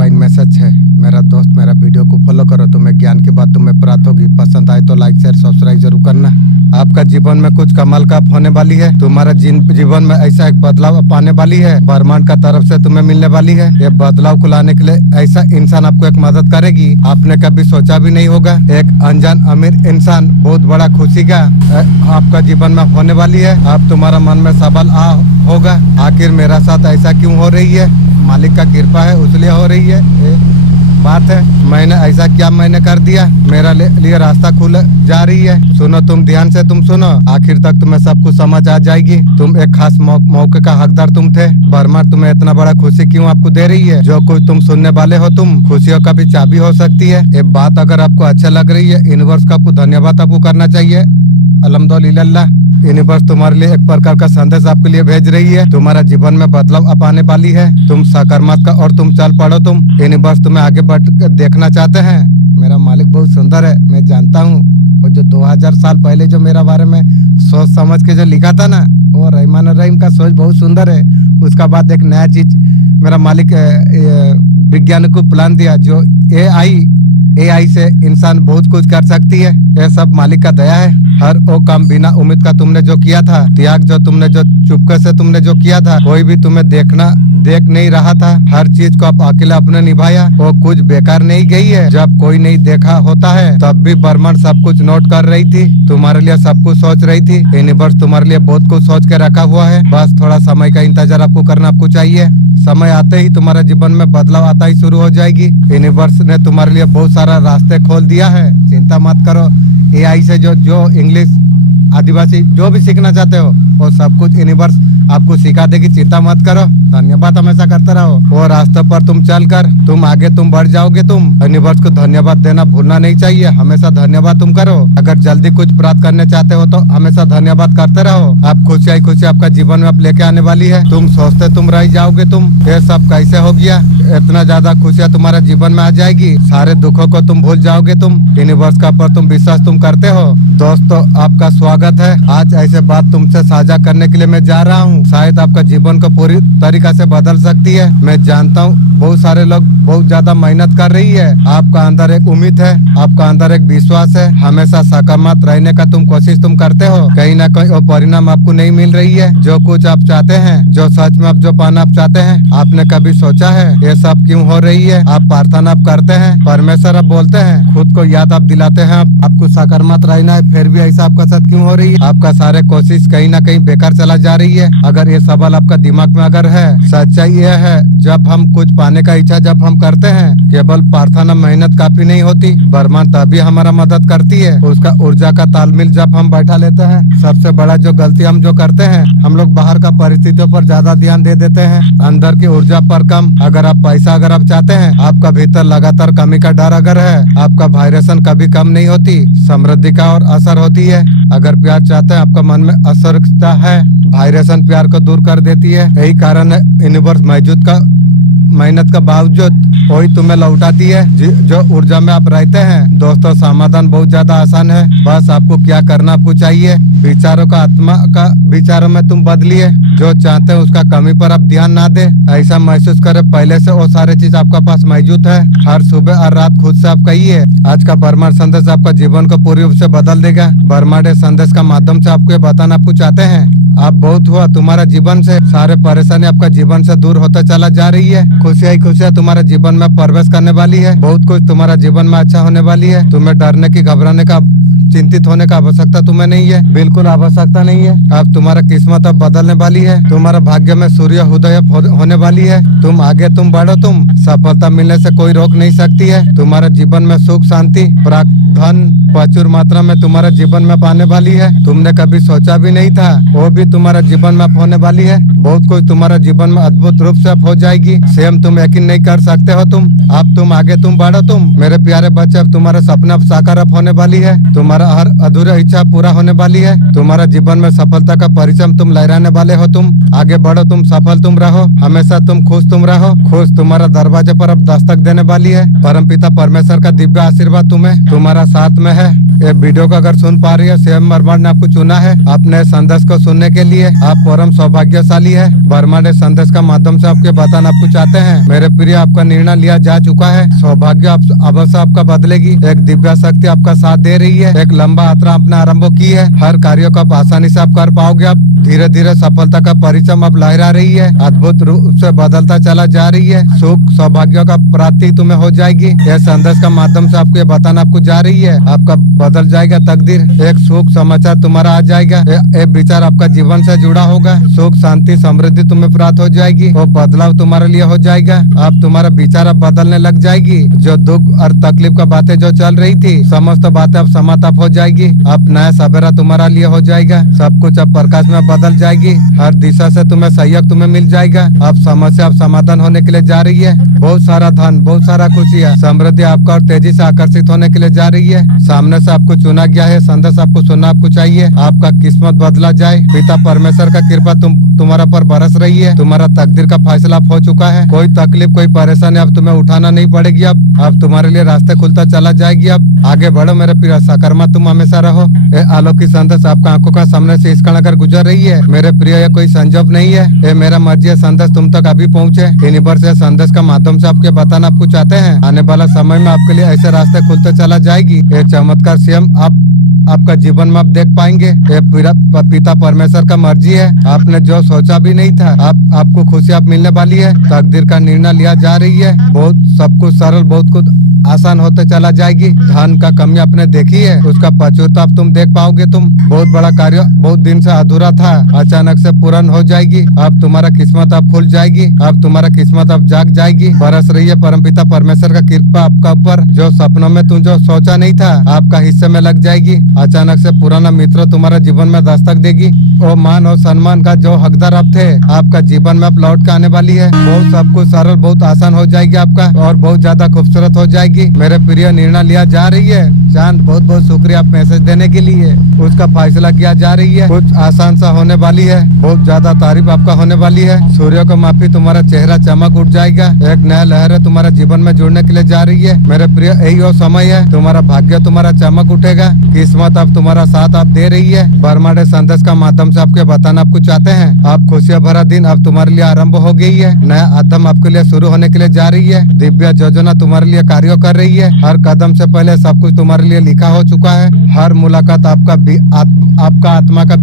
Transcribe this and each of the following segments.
Divine message है। मेरा दोस्त मेरा वीडियो को फॉलो करो, तुम्हें ज्ञान की बात तुम्हें प्राप्त होगी। पसंद आए तो लाइक शेयर सब्सक्राइब जरूर करना। आपका जीवन में कुछ कमाल का होने वाली है। तुम्हारा जीवन में ऐसा एक बदलाव आने वाली है, ब्रह्मांड का तरफ से तुम्हें मिलने वाली है। ये बदलाव को लाने के लिए ऐसा इंसान आपको एक मदद करेगी, आपने कभी सोचा भी नहीं होगा। एक अनजान अमीर इंसान बहुत बड़ा खुशी का आपका जीवन में होने वाली है। अब तुम्हारा मन में सवाल होगा, आखिर मेरा साथ ऐसा क्यों हो रही है? मालिक का कृपा है इसलिए हो रही है। बात है मैंने ऐसा क्या मैंने कर दिया, मेरा लिए रास्ता खुल जा रही है। सुनो, तुम ध्यान से तुम सुनो, आखिर तक तुम्हें सब कुछ समझ आ जाएगी। तुम एक खास मौके का हकदार तुम थे। ब्रह्मांड तुम्हें इतना बड़ा खुशी क्यों आपको दे रही है? जो कुछ तुम सुनने वाले हो, तुम खुशियों का भी चाबी हो सकती है। ये बात अगर आपको अच्छा लग रही है, यूनिवर्स का आपको धन्यवाद आपको करना चाहिए। अल्हम्दुलिल्लाह, यूनिवर्स तुम्हारे लिए एक प्रकार का संदेश आपके लिए भेज रही है। तुम्हारा जीवन में बदलाव अब आने वाली है। तुम सकारात्मक का और तुम चल पड़ो। तुम यूनिवर्स तुम्हें आगे बढ़ देखना चाहते हैं। मेरा मालिक बहुत सुंदर है, मैं जानता हूँ। और जो 2000 साल पहले जो मेरा बारे में सोच समझ के जो लिखा था ना, वो रहमान रहीम का सोच बहुत सुंदर है। उसका बाद एक नया चीज मेरा मालिक विज्ञान को प्लान दिया, जो एआई से इंसान बहुत कुछ कर सकती है। यह सब मालिक का दया है। हर वो काम बिना उम्मीद का तुमने जो किया था, त्याग जो तुमने जो चुपके से तुमने जो किया था, कोई भी तुम्हें देख नहीं रहा था। हर चीज को आप अकेले अपने निभाया, वो कुछ बेकार नहीं गई है। जब कोई नहीं देखा होता है तब भी ब्रह्मांड सब कुछ नोट कर रही थी, तुम्हारे लिए सब कुछ सोच रही थी। यूनिवर्स तुम्हारे लिए बहुत कुछ सोच के रखा हुआ है। बस थोड़ा समय का इंतजार आपको करना आपको चाहिए। समय आते ही तुम्हारे जीवन में बदलाव आता ही शुरू हो जाएगी। यूनिवर्स ने तुम्हारे लिए बहुत सारा रास्ते खोल दिया है, चिंता मत करो। एआई से जो इंग्लिश आदिवासी जो भी सीखना चाहते हो, वो सब कुछ यूनिवर्स आपको सिखा देगी, चिंता मत करो। धन्यवाद हमेशा करते रहो। वो रास्ते पर तुम चलकर तुम आगे तुम बढ़ जाओगे। तुम यूनिवर्स को धन्यवाद देना भूलना नहीं चाहिए, हमेशा धन्यवाद तुम करो। अगर जल्दी कुछ प्राप्त करने चाहते हो तो हमेशा धन्यवाद करते रहो। आप खुशी आपका जीवन में आप लेके आने वाली है। तुम सोचते तुम रह जाओगे, तुम ये सब कैसे हो गया, इतना ज्यादा खुशियाँ तुम्हारे जीवन में आ जाएगी। सारे दुखों को तुम भूल जाओगे। तुम यूनिवर्स का पर तुम विश्वास तुम करते हो। दोस्तों, आपका स्वागत है। आज ऐसे बात तुमसे साझा करने के लिए मैं जा रहा हूँ। शायद आपका जीवन को पूरी तरीका से बदल सकती है। मैं जानता हूँ बहुत सारे लोग बहुत ज्यादा मेहनत कर रही है। आपका अंदर एक उम्मीद है, आपका अंदर एक विश्वास है। हमेशा सकारात्मक रहने का तुम कोशिश तुम करते हो। कहीं ना कहीं वो परिणाम आपको नहीं मिल रही है। जो कुछ आप चाहते हैं, जो सच में आप जो पाना आप चाहते हैं, आपने कभी सोचा है ये सब क्यों हो रही है? आप प्रार्थना आप करते हैं, परमेश्वर आप बोलते हैं, खुद को याद आप दिलाते हैं आपको सकारात्मक रहना है, फिर भी ऐसा आपका साथ क्यों हो रही है? आपका सारे कोशिश कहीं ना कहीं बेकार चला जा रही है। अगर ये सवाल आपका दिमाग में अगर है, सच्चाई ये है, जब हम कुछ पाने का इच्छा जब हम करते हैं, केवल प्रार्थना मेहनत काफी नहीं होती। ब्रह्मांड तभी हमारा मदद करती है। उसका ऊर्जा का तालमेल जब हम बैठा लेते हैं। सबसे बड़ा जो गलती हम जो करते हैं, हम लोग बाहर का परिस्थितियों पर ज्यादा ध्यान दे देते हैं, अंदर की ऊर्जा पर कम। अगर आप पैसा अगर आप चाहते हैं, आपका भीतर लगातार कमी का डर अगर है, आपका वाइब्रेशन कभी कम नहीं होती, समृद्धि का और असर होती है। अगर प्यार चाहते हैं, आपका मन में असुरक्षितता है, वाइब्रेशन प्यार को दूर कर देती है। यही कारण है यूनिवर्स मौजूद का मेहनत का बावजूद वही तुम्हें लौटाती है जो ऊर्जा में आप रहते हैं। दोस्तों, समाधान बहुत ज्यादा आसान है। बस आपको क्या करना आपको चाहिए, विचारों का आत्मा का विचारों में तुम बदलिए। जो चाहते हैं उसका कमी पर आप ध्यान ना दे। ऐसा महसूस करे पहले से वो सारे चीज आपका पास मौजूद है। हर सुबह और रात खुद से आप कहिए, आज का ब्रह्मांड संदेश आपका जीवन को पूरी रूप से बदल देगा। ब्रह्मांड संदेश का माध्यम से आपको बताना आपको चाहते हैं, आप बहुत हुआ तुम्हारा जीवन से सारे परेशानी आपका जीवन से दूर होता चला जा रही है। खुशियाँ तुम्हारे जीवन में प्रवेश करने वाली है। बहुत कुछ तुम्हारा जीवन में अच्छा होने वाली है। तुम्हें डरने की घबराने का चिंतित होने का आवश्यकता तुम्हें नहीं है, बिल्कुल आवश्यकता नहीं है। अब तुम्हारा किस्मत अब बदलने वाली है। तुम्हारा भाग्य में सूर्य उदय होने वाली है। तुम आगे तुम बढ़ो। तुम सफलता मिलने से कोई रोक नहीं सकती है। तुम्हारे जीवन में सुख शांति धन प्रचुर मात्रा में तुम्हारा जीवन में पाने वाली है। तुमने कभी सोचा भी नहीं था, वो भी तुम्हारा जीवन में होने वाली है। बहुत कुछ तुम्हारा जीवन में अद्भुत रूप से हो जाएगी। सेम तुम यकीन नहीं कर सकते हो। तुम आगे तुम बढ़ो। तुम मेरे प्यारे बच्चे, अब तुम्हारे सपना साकार होने वाली है। तुम्हारा हर अधूरा इच्छा पूरा होने वाली है। तुम्हारा जीवन में सफलता का परिचम तुम लहराने वाले हो। तुम आगे बढ़ो, तुम सफल तुम रहो, हमेशा तुम खुश रहो। खुश तुम्हारा दरवाजे पर अब दस्तक देने वाली है। परमपिता परमेश्वर का दिव्य आशीर्वाद तुम्हारा साथ में है। ये वीडियो को अगर सुन पा रही है, शिव ब्रह्मांड ने आपको चुना है अपने संदेश को सुनने के लिए। आप परम सौभाग्यशाली है। ब्रह्मांड इस संदेश का माध्यम से आपके बताना आपको चाहते हैं। मेरे प्रिय, आपका निर्णय लिया जा चुका है। सौभाग्य अवश्य आपका बदलेगी। एक दिव्य शक्ति आपका साथ दे रही है। एक लंबा यात्रा आपने आरंभ की है। हर कार्य को आप आसानी से आप कर पाओगे। आप धीरे धीरे सफलता का परिचम अब लहरा रही है। अद्भुत रूप से बदलता चला जा रही है। सुख सौभाग्य का प्राप्ति तुम्हें हो जाएगी। यह संदेश का माध्यम से आपको ये बताना आपको जा रही है। आपका बदल जाएगा तकदीर। एक सुख समाचार तुम्हारा आ जाएगा। एक विचार आपका जीवन से जुड़ा होगा। सुख शांति समृद्धि तुम्हें प्राप्त हो जाएगी। वो बदलाव तुम्हारे लिए हो जाएगा। आप तुम्हारा विचार अब बदलने लग जाएगी। जो दुख और तकलीफ का बातें जो चल रही थी, समस्त बातें अब समाप्त हो जाएगी। अब नया सवेरा तुम्हारा लिए हो जाएगा। सब कुछ अब प्रकाश में बदल जाएगी। हर दिशा से तुम्हें सहयोग तुम्हें मिल जाएगा। अब समस्या अब समाधान होने के लिए जा रही है। बहुत सारा धन, बहुत सारा खुशियाँ, समृद्धि आपका और तेजी से आकर्षित होने के लिए जा रही है। सामने से आपको चुना गया है। संदेश आपको सुनना आपको चाहिए। आपका किस्मत बदला जाए। पिता परमेश्वर का कृपा तुम्हारा पर बरस रही है। तुम्हारा तकदीर का फैसला हो चुका है। कोई तकलीफ कोई परेशानी अब तुम्हें उठाना नहीं पड़ेगी। अब तुम्हारे लिए रास्ते खुलता चला जाएगी। अब आगे बढ़ो मेरे प्रिय, सकारात्मक तुम हमेशा रहो। ये अलौकिक संदेश आपका आंखों का सामने से इस कण कर गुजर रही है। मेरे प्रिय, ये कोई संजोग नहीं है। ये मेरा मर्जी है संदेश तुम तक अभी पहुँचे। यूनिवर्स से संदेश का माध्यम से आपके बताना आपको चाहते हैं। आने वाला समय में आपके लिए ऐसे रास्ते खुलते चला जाएगी। ये चमत्कार स्वयं आपका जीवन में आप देख पाएंगे। ये पिता परमेश्वर का मर्जी है। आपने जो सोचा भी नहीं था, आपको खुशी आप मिलने वाली है। तकदीर का निर्णय लिया जा रही है। बहुत सब कुछ सरल, बहुत कुछ आसान होते चला जाएगी। धन का कमी आपने देखी है, उसका पछतावा तुम देख पाओगे। तुम बहुत बड़ा कार्य बहुत दिन से अधूरा था, अचानक से पूर्ण हो जाएगी। अब तुम्हारा किस्मत अब खुल जाएगी। अब तुम्हारा किस्मत अब जाग जाएगी। बरस रही है परमपिता परमेश्वर का कृपा आपका ऊपर। जो सपनों में तुम जो सोचा नहीं था, आपका हिस्से में लग जाएगी। अचानक से पुराना मित्र तुम्हारा जीवन में दस्तक देगी। और मान और सम्मान का जो हकदार आप थे, आपका जीवन में अब लौट के आने वाली है। बहुत सब कुछ सरल, बहुत आसान हो जाएगी आपका, और बहुत ज्यादा खूबसूरत हो जाएगी। मेरे प्रिय, निर्णय लिया जा रही है। चांद, बहुत बहुत शुक्रिया आप मैसेज देने के लिए। उसका फैसला किया जा रही है। कुछ आसान सा होने वाली है। बहुत ज्यादा तारीफ आपका होने वाली है। सूर्य को माफी, तुम्हारा चेहरा चमक उठ जाएगा। एक नया लहर है तुम्हारा जीवन में जुड़ने के लिए जा रही है। मेरे प्रिय, यही वो समय है। तुम्हारा भाग्य तुम्हारा चमक उठेगा। किस्मत अब तुम्हारा साथ आप दे रही है। ब्रह्मांड संदेश का माध्यम से आपके बताना आपको चाहते हैं। आप खुशियां भरा दिन अब तुम्हारे लिए आरंभ हो गई है। नया अध्ययन आपके लिए शुरू होने के लिए जा रही है। दिव्य योजना तुम्हारे लिए कार्य कर रही है। हर कदम से पहले सब कुछ तुम्हारे लिए लिखा हो चुका है। हर मुलाकात आपका आत्मा का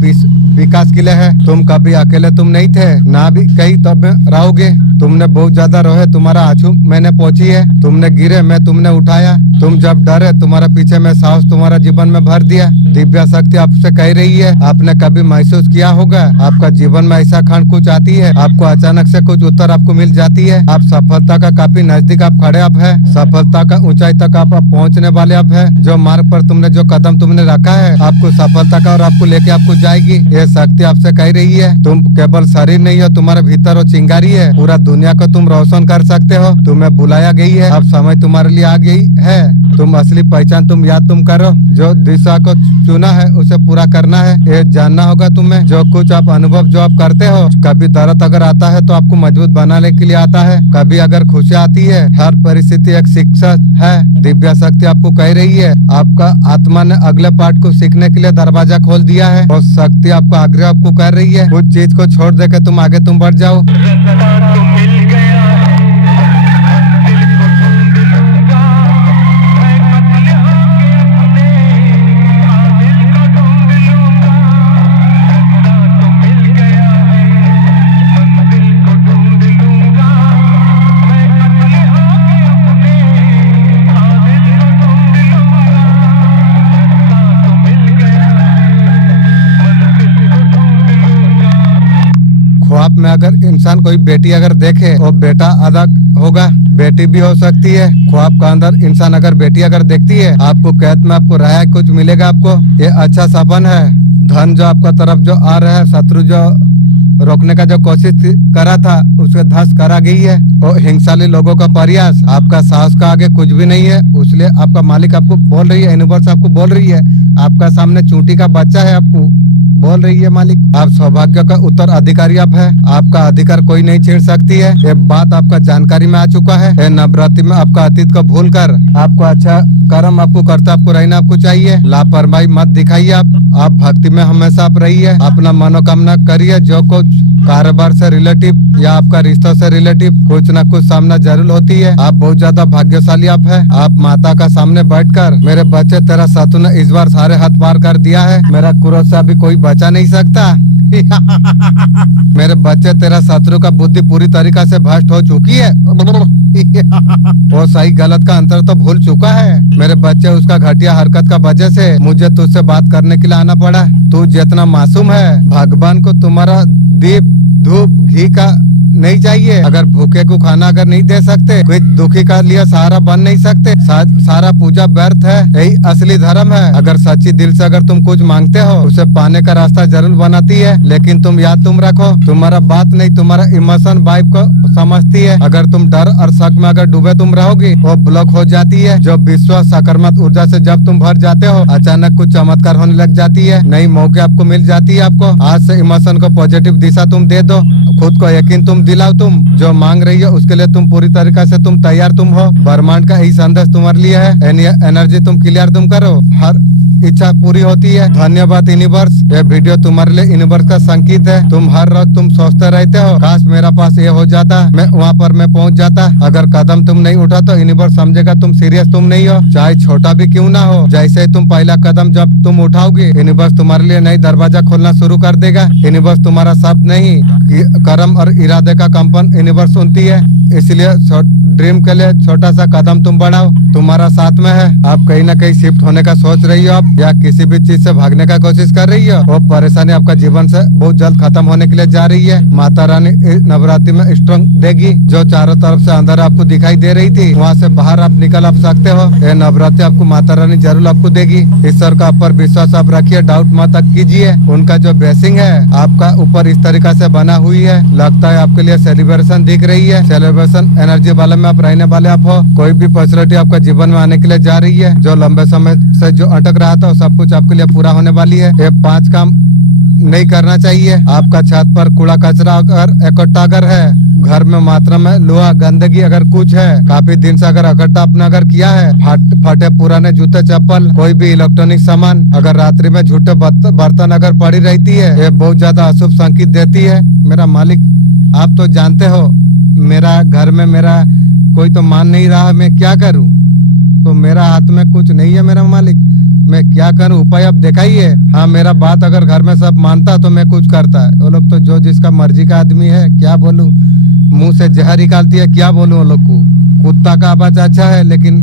विकास के लिए है। तुम कभी अकेले तुम नहीं थे, ना भी कहीं तब रहोगे। तुमने बहुत ज्यादा रोए, तुम्हारा आंसू मैंने पहुंची है। तुमने गिरे, मैं तुमने उठाया। तुम जब डरे, तुम्हारा पीछे में साहस तुम्हारा जीवन में भर दिया। दिव्य शक्ति आपसे कह रही है, आपने कभी महसूस किया होगा आपका जीवन में ऐसा क्षण कुछ आती है, आपको अचानक से कुछ उत्तर आपको मिल जाती है। आप सफलता का काफी नजदीक आप खड़े आप है। सफलता का ऊंचाई तक आप पहुंचने वाले आप है। जो मार्ग पर तुमने जो कदम तुमने रखा है, आपको सफलता का और आपको लेके आपको जाएगी। ये शक्ति आपसे कह रही है, तुम केवल शरीर नहीं हो, तुम्हारे भीतर वो चिंगारी है। पूरा दुनिया को तुम रोशन कर सकते हो। तुम्हें बुलाया गई है। अब समय तुम्हारे लिए आ गई है। तुम असली पहचान तुम याद तुम करो। जो दिशा को चुना है उसे पूरा करना है। ये जानना होगा तुम्हें। जो कुछ आप अनुभव जो आप करते हो, कभी दर्द अगर आता है तो आपको मजबूत बनाने के लिए आता है। कभी अगर खुशी आती है, हर परिस्थिति एक शिक्षा है। दिव्य शक्ति आपको कह रही है, आपका आत्मा ने अगले पार्ट को सीखने के लिए दरवाजा खोल दिया है। और शक्ति आपका आग्रह आपको कर रही है, कुछ चीज को छोड़ दे के तुम आगे तुम बढ़ जाओ। ख्वाब में अगर इंसान कोई बेटी अगर देखे, वो बेटा अदा होगा, बेटी भी हो सकती है। ख्वाब का अंदर इंसान अगर बेटी अगर देखती है, आपको कैद में आपको रहा कुछ मिलेगा आपको। ये अच्छा सपन है। धन जो आपका तरफ जो आ रहा है, शत्रु जो रोकने का जो कोशिश करा था, उसके धस करा गई है। और हिंसाली लोगों का प्रयास, आपका साहस का आगे कुछ भी नहीं है। इसलिए आपका मालिक आपको बोल रही है, यूनिवर्स आपको बोल रही है, आपका सामने चूंटी का बच्चा है, आपको बोल रही है मालिक, आप सौभाग्य का उत्तर अधिकारी आप है। आपका अधिकार कोई नहीं छीन सकती है। ये बात आपका जानकारी में आ चुका है। नवरात्रि में आपका अतीत को भूल कर आपको अच्छा कर्म आपको करते आपको रहना आपको चाहिए। लापरवाही मत दिखाइए। आप भक्ति में हमेशा आप रहिए। अपना मनोकामना करिए। जो कुछ कारोबार से रिलेटिव या आपका रिश्तों से रिलेटिव कुछ न कुछ सामना जरूर होती है। आप बहुत ज्यादा भाग्यशाली आप है। आप माता का सामने बैठकर मेरे बच्चे तेरा शत्रु ने इस बार सारे हाथ पार कर दिया है। मेरा क्रोध से अभी कोई बचा नहीं सकता। मेरे बच्चे तेरा शत्रु का बुद्धि पूरी तरीका से भ्रष्ट हो चुकी है। वो सही गलत का अंतर तो भूल चुका है। मेरे बच्चे उसका घटिया हरकत का वजह से मुझे तुझसे बात करने के लिए आना पड़ा। तू जितना मासूम है, भगवान को तुम्हारा दीप धूप घी का नहीं चाहिए। अगर भूखे को खाना अगर नहीं दे सकते, कोई दुखी का लिए सहारा बन नहीं सकते। सारा पूजा व्यर्थ है। यही असली धर्म है। अगर सच्ची दिल से अगर तुम कुछ मांगते हो, उसे पाने का रास्ता जरूर बनाती है। लेकिन तुम याद तुम रखो, तुम्हारा बात नहीं, तुम्हारा इमोशन वाइब को समझती है। अगर तुम डर और शक में अगर डूबे तुम रहोगी, वो ब्लॉक हो जाती है। जो विश्वास सकारात्मक ऊर्जा से जब तुम भर जाते हो, अचानक कुछ चमत्कार होने लग जाती है। नई मौके आपको मिल जाती है। आपको आज से इमोशन को पॉजिटिव दिशा तुम दे दो। खुद को यकीन तुम दिलाओ। तुम जो मांग रही हो उसके लिए तुम पूरी तरीके से तुम तैयार तुम हो। ब्रह्मांड का यही संदेश तुम्हारे लिए है। एनर्जी तुम क्लियर तुम करो, हर इच्छा पूरी होती है। धन्यवाद यूनिवर्स। ये वीडियो तुम्हारे लिए यूनिवर्स का संकेत है। तुम हर रोज तुम सोचते रहते हो, काश मेरा पास ये हो जाता, मैं वहाँ पर मैं पहुँच जाता। अगर कदम तुम नहीं उठा तो यूनिवर्स समझेगा तुम सीरियस तुम नहीं हो, चाहे छोटा भी क्यों ना हो। जैसे ही तुम पहला कदम जब तुम उठाओगे, यूनिवर्स तुम्हारे लिए नई दरवाजा खोलना शुरू कर देगा। यूनिवर्स तुम्हारा शब्द नहीं, कर्म और इरादे का कंपन यूनिवर्स सुनती है। इसलिए ड्रीम के लिए छोटा सा कदम तुम बढ़ाओ, तुम्हारा साथ में है। आप कहीं ना कहीं शिफ्ट होने का सोच रही हो, आप या किसी भी चीज से भागने का कोशिश कर रही हो, वो परेशानी आपका जीवन से बहुत जल्द खत्म होने के लिए जा रही है। माता रानी नवरात्रि में स्ट्रॉन्ग देगी। जो चारों तरफ से अंदर आपको दिखाई दे रही थी, वहाँ से बाहर आप निकल आप सकते हो। ये नवरात्रि आपको माता रानी जरूर आपको देगी। ईश्वर का ऊपर विश्वास आप रखिए, डाउट मत कीजिए। उनका जो ब्लेसिंग है आपका ऊपर इस तरीका से बना हुई है, लगता है आपके लिए सेलिब्रेशन दिख रही है। सेलिब्रेशन एनर्जी वाले में आप रहने वाले आप हो। कोई भी फैसिलिटी आपका जीवन में आने के लिए जा रही है। जो लंबे समय से जो अटक रहा था, वो सब कुछ आपके लिए पूरा होने वाली है। ये 5 काम नहीं करना चाहिए। आपका छत पर कूड़ा कचरा अगर इकट्ठा अगर है, घर में मात्रा में लोहा गंदगी अगर कुछ है, काफी दिन से अगर इकट्ठा आपने अगर किया है, फटे पुराने जूते चप्पल, कोई भी इलेक्ट्रॉनिक सामान, अगर रात्रि में झूठे बर्तन अगर पड़ी रहती है, ये बहुत ज्यादा अशुभ संकेत देती है। मेरा मालिक, आप तो जानते हो मेरा घर में मेरा कोई तो मान नहीं रहा, मैं क्या करूं? तो मेरा हाथ में कुछ नहीं है मेरा मालिक, मैं क्या करूं? उपाय आप दिखाइए। हाँ, मेरा बात अगर घर में सब मानता तो मैं कुछ करता है। वो लोग तो जो जिसका मर्जी का आदमी है, क्या बोलूं, मुंह से जहर निकालती है, क्या बोलूं वो लोग को। कुत्ता का आवाज अच्छा है, लेकिन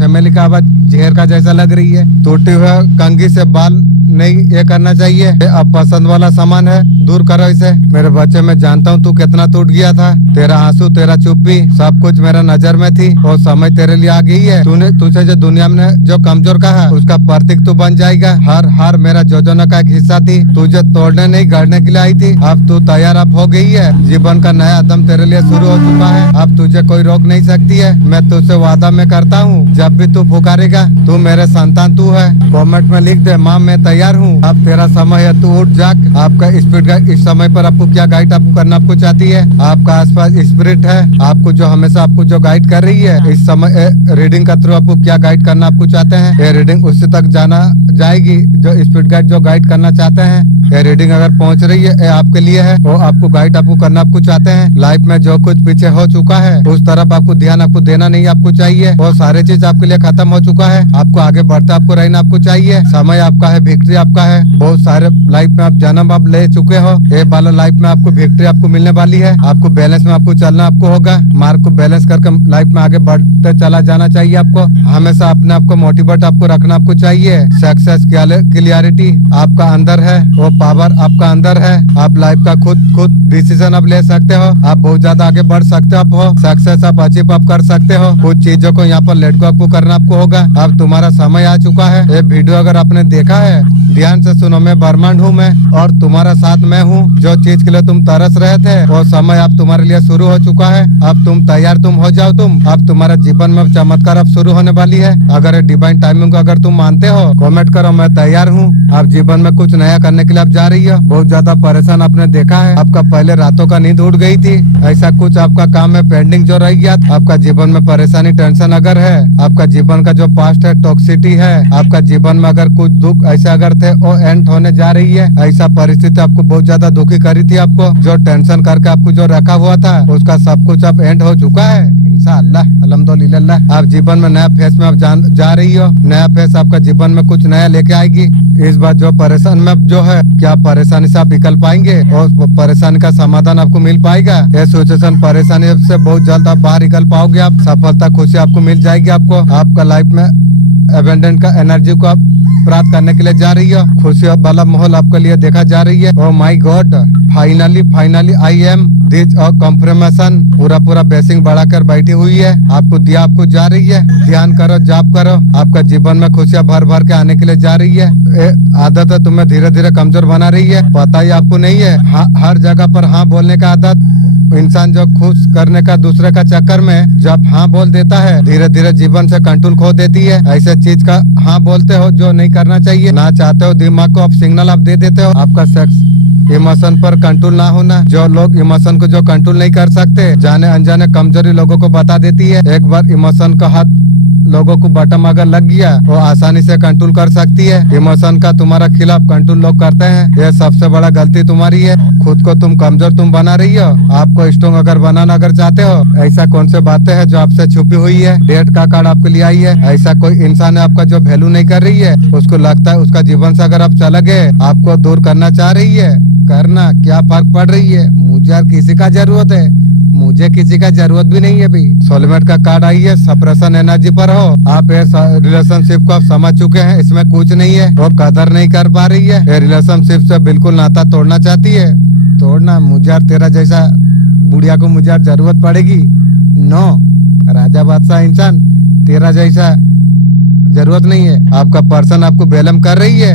फैमिली का आवाज जहर का जैसा लग रही है। टूटे हुए कंघी से बाल नहीं ये करना चाहिए। अब पसंद वाला सामान है, दूर करो इसे। मेरे बच्चे, मैं जानता हूँ तू कितना टूट गया था। तेरा आंसू, तेरा चुप्पी, सब कुछ मेरा नजर में थी। वो समय तेरे लिए आ गई है। तूने तुझे जो दुनिया में जो कमजोर कहा, उसका प्रतीक तू बन जाएगा। हर हार मेरा जोजना का एक हिस्सा थी। तुझे तोड़ने नहीं गढ़ने के लिए आई थी। अब तू तैयार अब हो गई है। जीवन का नया कदम तेरे लिए शुरू हो चुका है। अब तुझे कोई रोक नहीं सकती है। मैं तुझसे वादा में करता हूँ, जब भी तू पुकारेगा, तू मेरे संतान तू है। कमेंट में लिख दे, माँ मैं तैयार हूँ। अब तेरा समय है, तू उठ जाग। आपका स्पिरिट गाइड इस समय पर आपको क्या गाइड आपको करना आपको चाहती है। आपका आसपास स्पिरिट है, आपको जो हमेशा आपको जो गाइड कर रही है। इस समय रीडिंग का थ्रू आपको क्या गाइड करना आपको चाहते हैं, ये रीडिंग उससे तक जाना जाएगी जो स्पिरिट गाइड जो गाइड करना चाहते हैं। ये रीडिंग अगर पहुंच रही है, ये आपके लिए है। वो आपको गाइड आपको करना आपको चाहते हैं। लाइफ में जो कुछ पीछे हो चुका है, उस तरफ आपको ध्यान आपको देना नहीं आपको चाहिए। वो सारे चीज आपके लिए खत्म हो चुका है। आपको आगे बढ़ते आपको रहना आपको चाहिए। समय आपका है, विक्ट्री आपका है। बहुत सारे लाइफ में आप जन्म आप ले चुके हो। ये वाला लाइफ में आपको विक्ट्री आपको मिलने वाली है। आपको बैलेंस में आपको चलना आपको होगा। मार्ग को बैलेंस करके लाइफ में आगे बढ़ते चला जाना चाहिए। आपको हमेशा अपने आप को मोटिवेट आपको रखना आपको चाहिए। सक्सेस क्लियरिटी आपका अंदर है, वो पावर आपका अंदर है। आप लाइफ का खुद डिसीजन आप ले सकते हो। आप बहुत ज्यादा आगे बढ़ सकते हो। सक्सेस आप अचीव आप कर सकते हो। कुछ चीजों को यहाँ पर लेट गो आपको करना आपको होगा। अब तुम्हारा समय आ चुका है। ये वीडियो अगर आपने देखा है, ध्यान से सुनो, मैं ब्रह्मांड हूँ मैं, और तुम्हारा साथ मैं हूँ। जो चीज के लिए तुम तरस रहे थे वो समय अब तुम्हारे लिए शुरू हो चुका है। अब तुम तैयार तुम हो जाओ। अब तुम्हारे जीवन में चमत्कार अब शुरू होने वाली है। अगर डिवाइन टाइमिंग को अगर तुम मानते हो कमेंट करो, मैं तैयार हूँ। आप जीवन में कुछ नया करने के लिए आप जा रही हो। बहुत ज्यादा परेशान आपने देखा है, आपका पहले रातों का नींद उड़ गई थी, ऐसा कुछ आपका काम में पेंडिंग जो रह गया। आपका जीवन में परेशानी टेंशन अगर है, आपका जीवन का जो पास्ट है टॉक्सिटी है, आपका जीवन में अगर कुछ दुख ऐसे अगर थे वो एंड होने जा रही है। ऐसा परिस्थिति आपको बहुत ज्यादा दुखी करी थी, आपको जो टेंशन करके आपको जो रखा हुआ था उसका सब कुछ अब एंड हो चुका है इंशाअल्लाह अल्हम्दुलिल्लाह। आप जीवन में नया फेस में आप जा रही हो। नया फेस आपका जीवन में कुछ नया लेके आएगी। इस बार जो परेशान में जो है, क्या परेशानी से आप निकल पाएंगे और परेशानी का समाधान आपको मिल पाएगा। ये सिचुएशन परेशानी से बहुत जल्द आप बाहर निकल पाओगे। आप सफलता खुशी आपको मिल जाएगी। आपको आपका लाइफ में एबेंडेंट का एनर्जी को आप प्राप्त करने के लिए जा रही हो। खुशी वाला माहौल आपके लिए देखा जा रही है। Oh my God, finally I am this confirmation. पूरा बेसिंग बढ़ाकर बैठी हुई है। आपको दिया आपको जा रही है। ध्यान करो, जाप करो, आपका जीवन में खुशियाँ भर भर के आने के लिए जा रही है। आदत है तुम्हें धीरे धीरे कमजोर बना रही है, पता ही आपको नहीं है। हर जगह पर हाँ बोलने का आदत, इंसान जो खुश करने का दूसरे का चक्कर में जब हाँ बोल देता है, धीरे धीरे जीवन से कंट्रोल खो देती है। ऐसे चीज का हाँ बोलते हो जो नहीं करना चाहिए, ना चाहते हो, दिमाग को आप सिग्नल आप दे देते हो। आपका सेक्स इमोशन पर कंट्रोल ना होना, जो लोग इमोशन को जो कंट्रोल नहीं कर सकते, जाने अनजाने कमजोरी लोगों को बता देती है। एक बार इमोशन का हाथ लोगों को बटम अगर लग गया वो आसानी से कंट्रोल कर सकती है। इमोशन का तुम्हारा खिलाफ कंट्रोल लोग करते हैं, ये सबसे बड़ा गलती तुम्हारी है। खुद को तुम कमजोर तुम बना रही हो। आपको स्ट्रॉन्ग अगर बनाना अगर चाहते हो, ऐसा कौन से बातें हैं जो आपसे छुपी हुई है। डेट का कार्ड आपके लिए आई है। ऐसा कोई इंसान है आपका जो वैल्यू नहीं कर रही है, उसको लगता है उसका जीवन से अगर आप चले गए, आपको दूर करना चाह रही है। करना क्या फर्क पड़ रही है, मुझे किसी का जरूरत है, मुझे किसी का जरूरत भी नहीं है। भी सोलमेट का कार्ड आई है। सप्रेशन एनर्जी पर हो आप, रिलेशनशिप को आप समझ चुके हैं, इसमें कुछ नहीं है। वो कदर नहीं कर पा रही है, ये रिलेशनशिप से बिल्कुल नाता तोड़ना चाहती है। तोड़ना, मुझे तेरा जैसा बुढ़िया को मुझे जरूरत पड़ेगी। नो राजा बादशाह इंसान, तेरा जैसा जरूरत नहीं है। आपका पर्सन आपको बेलम कर रही है,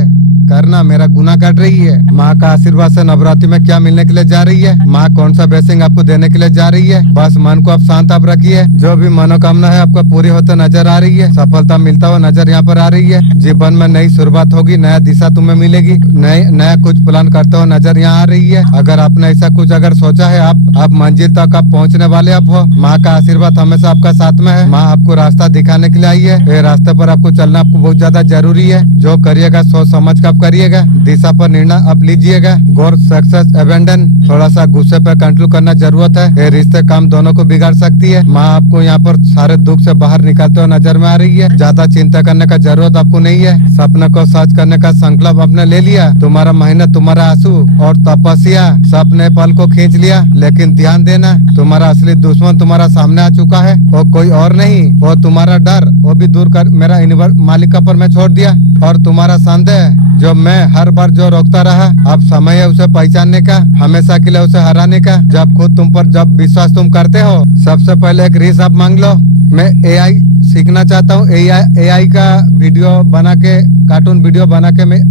करना मेरा गुनाह काट रही है। माँ का आशीर्वाद से नवरात्रि में क्या मिलने के लिए जा रही है, माँ कौन सा ब्लेसिंग आपको देने के लिए जा रही है। बस मन को आप शांत आप रखिए। जो भी मनोकामना है आपका पूरी होते नजर आ रही है। सफलता मिलता हुआ नजर यहाँ पर आ रही है। जीवन में नई शुरुआत होगी, नया दिशा तुम्हें मिलेगी। नया कुछ प्लान करते हुए नजर यहाँ आ रही है। अगर आपने ऐसा कुछ अगर सोचा है, आप मंजिल तक आप पहुँचने वाले आप हो। माँ का आशीर्वाद हमेशा आपका साथ में है। माँ आपको रास्ता दिखाने के लिए आई है। ये रास्ते पर आपको चलना आपको बहुत ज्यादा जरूरी है। जो करिएगा सोच समझ कर करिएगा, दिशा पर निर्णय अब लीजिएगा। गौर सक्सेस एबेंडन, थोड़ा सा गुस्से पर कंट्रोल करना जरूरत है। ये रिश्ते काम दोनों को बिगाड़ सकती है। माँ आपको यहाँ पर सारे दुख से बाहर निकलते हुए नजर में आ रही है। ज्यादा चिंता करने का जरूरत आपको नहीं है। सपने को सच करने का संकल्प आपने ले लिया। तुम्हारा मेहनत, तुम्हारा आंसू और तपस्या सपने पल को खींच लिया। लेकिन ध्यान देना, तुम्हारा असली दुश्मन तुम्हारा सामने आ चुका है। वो कोई और नहीं, वो तुम्हारा डर, वो भी दूर कर मेरा मालिका पर मैं छोड़ दिया। और तुम्हारा संदेह जो मैं हर बार जो रोकता रहा, अब समय है उसे पहचानने का, हमेशा के लिए उसे हराने का। जब खुद तुम पर जब विश्वास तुम करते हो, सबसे पहले एक रीस आप मांग लो। मैं एआई सीखना चाहता हूँ। एआई का वीडियो बना के, कार्टून वीडियो बना के मैं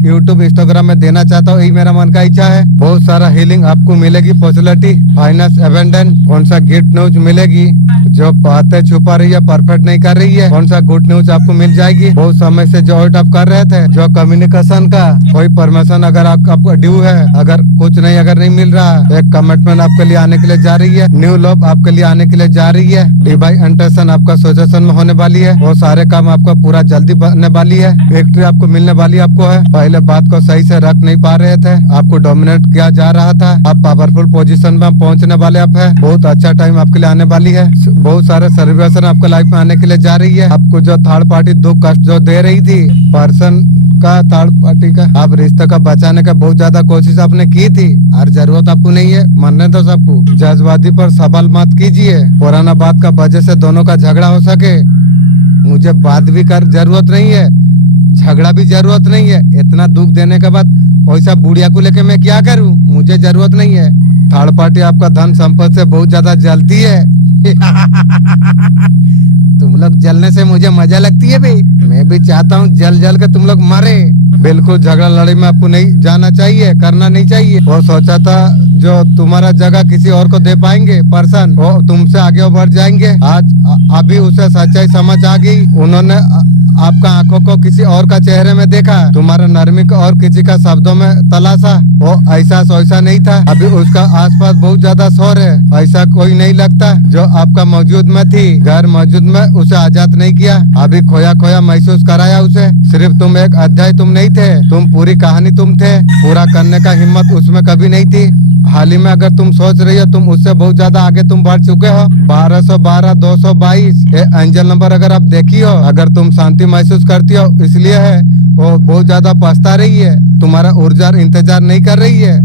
यूट्यूब इंस्टाग्राम में देना चाहता हूँ। यही मेरा मन का इच्छा है। बहुत सारा हीलिंग आपको मिलेगी, फैसिलिटी, फाइनेंस एबेंडेंट। कौन सा गुड न्यूज मिलेगी, जो बातें छुपा रही है, परफेक्ट नहीं कर रही है, कौन सा गुड न्यूज आपको मिल जाएगी। बहुत समय से जो वेट आप कर रहे थे, जो कम्युनिकेशन का कोई परमिशन अगर आपको ड्यू है, अगर कुछ नहीं अगर नहीं मिल रहा, एक कमिटमेंट आपके लिए आने के लिए जा रही है। न्यू लव आपके लिए आने के लिए जा रही है। डिवाइन इंटेंशन आपका सजेशन में होने वाली है। वो सारे काम आपका पूरा जल्दी बनने वाली है। विक्ट्री आपको मिलने वाली आपको है। पहले बात को सही से रख नहीं पा रहे थे, आपको डोमिनेट किया जा रहा था। आप पावरफुल पोजीशन में पहुंचने वाले आप है। बहुत अच्छा टाइम आपके लिए आने वाली है। बहुत सारे सर्विसेशन आपके लाइफ में आने के लिए जा रही है। आपको जो थर्ड पार्टी दुख कष्ट जो दे रही थी, पर्सन का, थर्ड पार्टी का, आप रिश्ते का बचाने का बहुत ज्यादा कोशिश आपने की थी। हर जरूरत आपको नहीं है, मानने दो सबको। जज्बाती पर सवाल मत कीजिए। पुराना बात का वजह से दोनों का झगड़ा हो सके, मुझे बात भी कर जरूरत नहीं है, झगड़ा भी जरूरत नहीं है। इतना दुख देने के बाद वैसा बुढ़िया को लेके मैं क्या करूं, मुझे जरूरत नहीं है। थर्ड पार्टी आपका धन संपत्ति से बहुत ज्यादा जलती है। तुम लोग जलने से मुझे मजा लगती है भाई। मैं भी चाहता हूँ जल जल के तुम लोग मरे। बिल्कुल झगड़ा लड़ाई में आपको नहीं जाना चाहिए, करना नहीं चाहिए। वो सोचा था जो तुम्हारा जगह किसी और को दे पाएंगे पर्सन, वो तुमसे आगे बढ़ जाएंगे। आज अभी उसे सच्चाई समझ आ गई। उन्होंने आपका आंखों को किसी और का चेहरे में देखा, तुम्हारा नरमी को और किसी का शब्दों में तलाशा। वो ऐसा वैसा नहीं था। अभी उसका आसपास बहुत ज्यादा शोर है, ऐसा कोई नहीं लगता। जो आपका मौजूद में थी, गैर मौजूद में उसे आजाद नहीं किया। अभी खोया खोया महसूस कराया उसे। सिर्फ तुम एक अध्याय तुम नहीं थे, तुम पूरी कहानी तुम थे। पूरा करने का हिम्मत उसमें कभी नहीं थी। हाल ही में अगर तुम सोच रही हो तुम उससे बहुत ज्यादा आगे तुम बढ़ चुके हो। 1212 222 ये एंजल नंबर अगर आप देखी हो, अगर तुम शांति महसूस करती हो इसलिए है। वो बहुत ज्यादा पछता रही है, तुम्हारा ऊर्जा इंतजार नहीं कर रही है,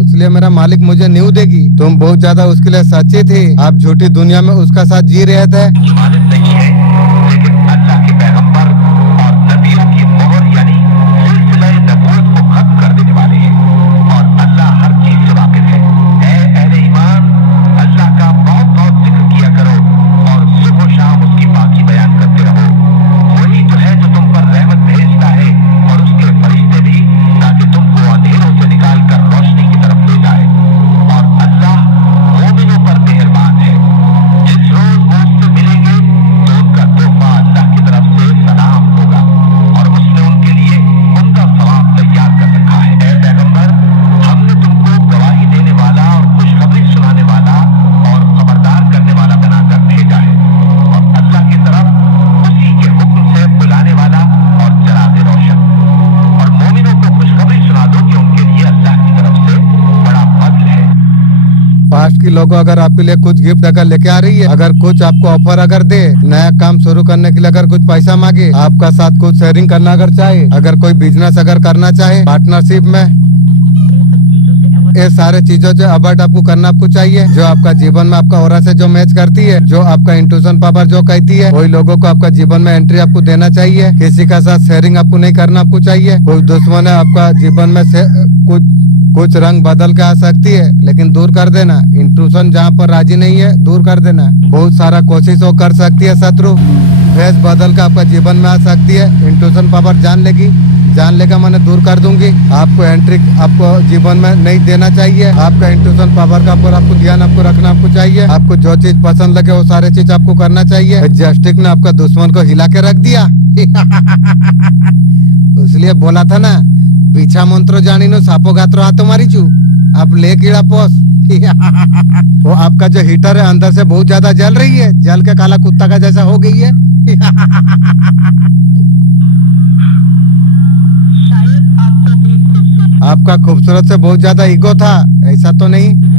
इसलिए मेरा मालिक मुझे न्यू देगी। तुम बहुत ज्यादा उसके लिए सच्ची थी। आप झूठी दुनिया में उसका साथ जी रहे थे। इबादत नहीं है, लेकिन अल्लाह के पैगंबर और नबियों की मोहर यानी सिलसिला नबूवत को खत्म कर देने वाले हैं और अल्लाह हर चीज से वाकिफ है। ऐ अहले ईमान, अल्लाह का बहुत बहुत जिक्र किया करो और सुबह शाम उसकी पाकी बयान करते रहो। वही तो है जो तुम पर रहमत भेजता है और उसके फरिश्ते भी, ताकि तुमको अंधेरों से निकाल कर रोशनी की तरफ ले जाए। और अल्लाह मोमिनों पर मेहरबान है। जिस रोज वो उससे मिलेंगे तो उनका तोहफा अल्लाह की तरफ से सलाम होगा और उसने उनके लिए उनका सवाब तैयार कर रखा है। ऐ पैगंबर, हमने तुमको गवाही देने वाला और खुशखबरी सुनाने वाला और खबरदार करने वाला बनाकर भेजा है और अल्लाह की तरफ उसी के हुक्म से बुलाने वाला और चरागे रोशन। और मोमिनों को खुशखबरी सुना दो कि उनके लिए अल्लाह की तरफ से बड़ा फजल है। पास्ट की लोगों अगर आपके लिए कुछ गिफ्ट अगर लेके आ रही है, अगर कुछ आपको ऑफर अगर दे, नया काम शुरू करने के लिए अगर कुछ पैसा मांगे, आपका साथ कुछ शेयरिंग करना अगर चाहे, अगर कोई बिजनेस अगर करना चाहे पार्टनरशिप में, ये सारे चीजों से अवॉइड आपको करना आपको चाहिए। जो आपका जीवन में आपका ऑरा से जो मैच करती है, जो आपका इंट्यूशन पावर जो कहती है, वही लोगों को आपका जीवन में एंट्री आपको देना चाहिए। किसी का साथ शेयरिंग आपको नहीं करना आपको चाहिए। कोई दुश्मन है आपका जीवन में से कुछ रंग बदल के आ सकती है, लेकिन दूर कर देना। इंट्रूशन जहाँ पर राजी नहीं है दूर कर देना। बहुत सारा कोशिश वो कर सकती है, शत्रु भेष बदल के आपका जीवन में आ सकती है। इंट्रूशन पावर जान लेगा मैंने दूर कर दूंगी। आपको एंट्री आपको जीवन में नहीं देना चाहिए। आपका इंट्यूशन पावर का ऊपर आपको ध्यान आपको रखना आपको चाहिए। आपको जो चीज पसंद लगे वो सारे चीज आपको करना चाहिए। जस्टिक ने आपका दुश्मन को हिला के रख दिया इसलिए बोला था ना, पीछा मंत्रो जानी नो सापो गात्रो हाथों मारी चू, अब ले कीड़ा पोस वो आपका जो हीटर है अंदर से बहुत ज्यादा जल रही है, जल के काला कुत्ता का जैसा हो गई है आपका खूबसूरत से बहुत ज्यादा ईगो था, ऐसा तो नहीं।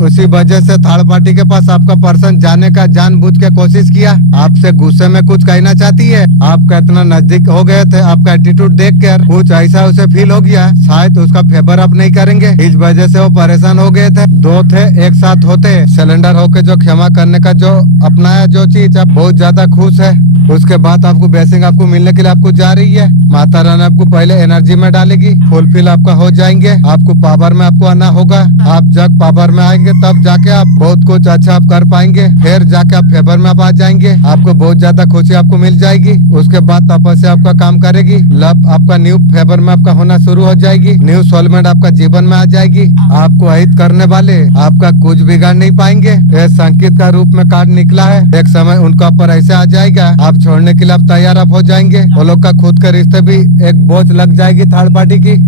उसी वजह से थर्ड पार्टी के पास आपका पर्सन जाने का जानबूझ के कोशिश किया। आपसे गुस्से में कुछ कहना चाहती है। आपका इतना नजदीक हो गए थे, आपका एटीट्यूड देखकर कुछ ऐसा उसे फील हो गया, शायद उसका फेवर आप नहीं करेंगे। इस वजह से वो परेशान हो गए थे। दो थे एक साथ होते, सिलेंडर होके जो क्षमा करने का जो अपनाया जो चीज, आप बहुत ज्यादा खुश है। उसके बाद आपको ब्लेसिंग आपको मिलने के लिए आपको जा रही है। माता रानी आपको पहले एनर्जी में डालेगी, फुलफिल आपका हो जाएंगे। आपको पावर में आपको आना होगा। आप जब पावर में आएंगे तब जाके आप बहुत कुछ अच्छा आप कर पाएंगे। फिर जाके आप फेवर में आप आ जाएंगे। आपको बहुत ज्यादा खुशी आपको मिल जाएगी। उसके बाद तपस्या आपका काम करेगी। लव आपका न्यू फेवर में आपका होना शुरू हो जाएगी। न्यू सोलमेंट आपका जीवन में आ जाएगी। आपको अहित करने वाले आपका कुछ बिगाड़ नहीं पाएंगे। यह संकेत का रूप में कार्ड निकला है। एक समय उनका ऊपर ऐसे आ जाएगा, आप छोड़ने के लिए आप तैयार आप हो जाएंगे। वो लोग का खुद के रिश्ते भी एक बोझ लग जाएगी थर्ड पार्टी की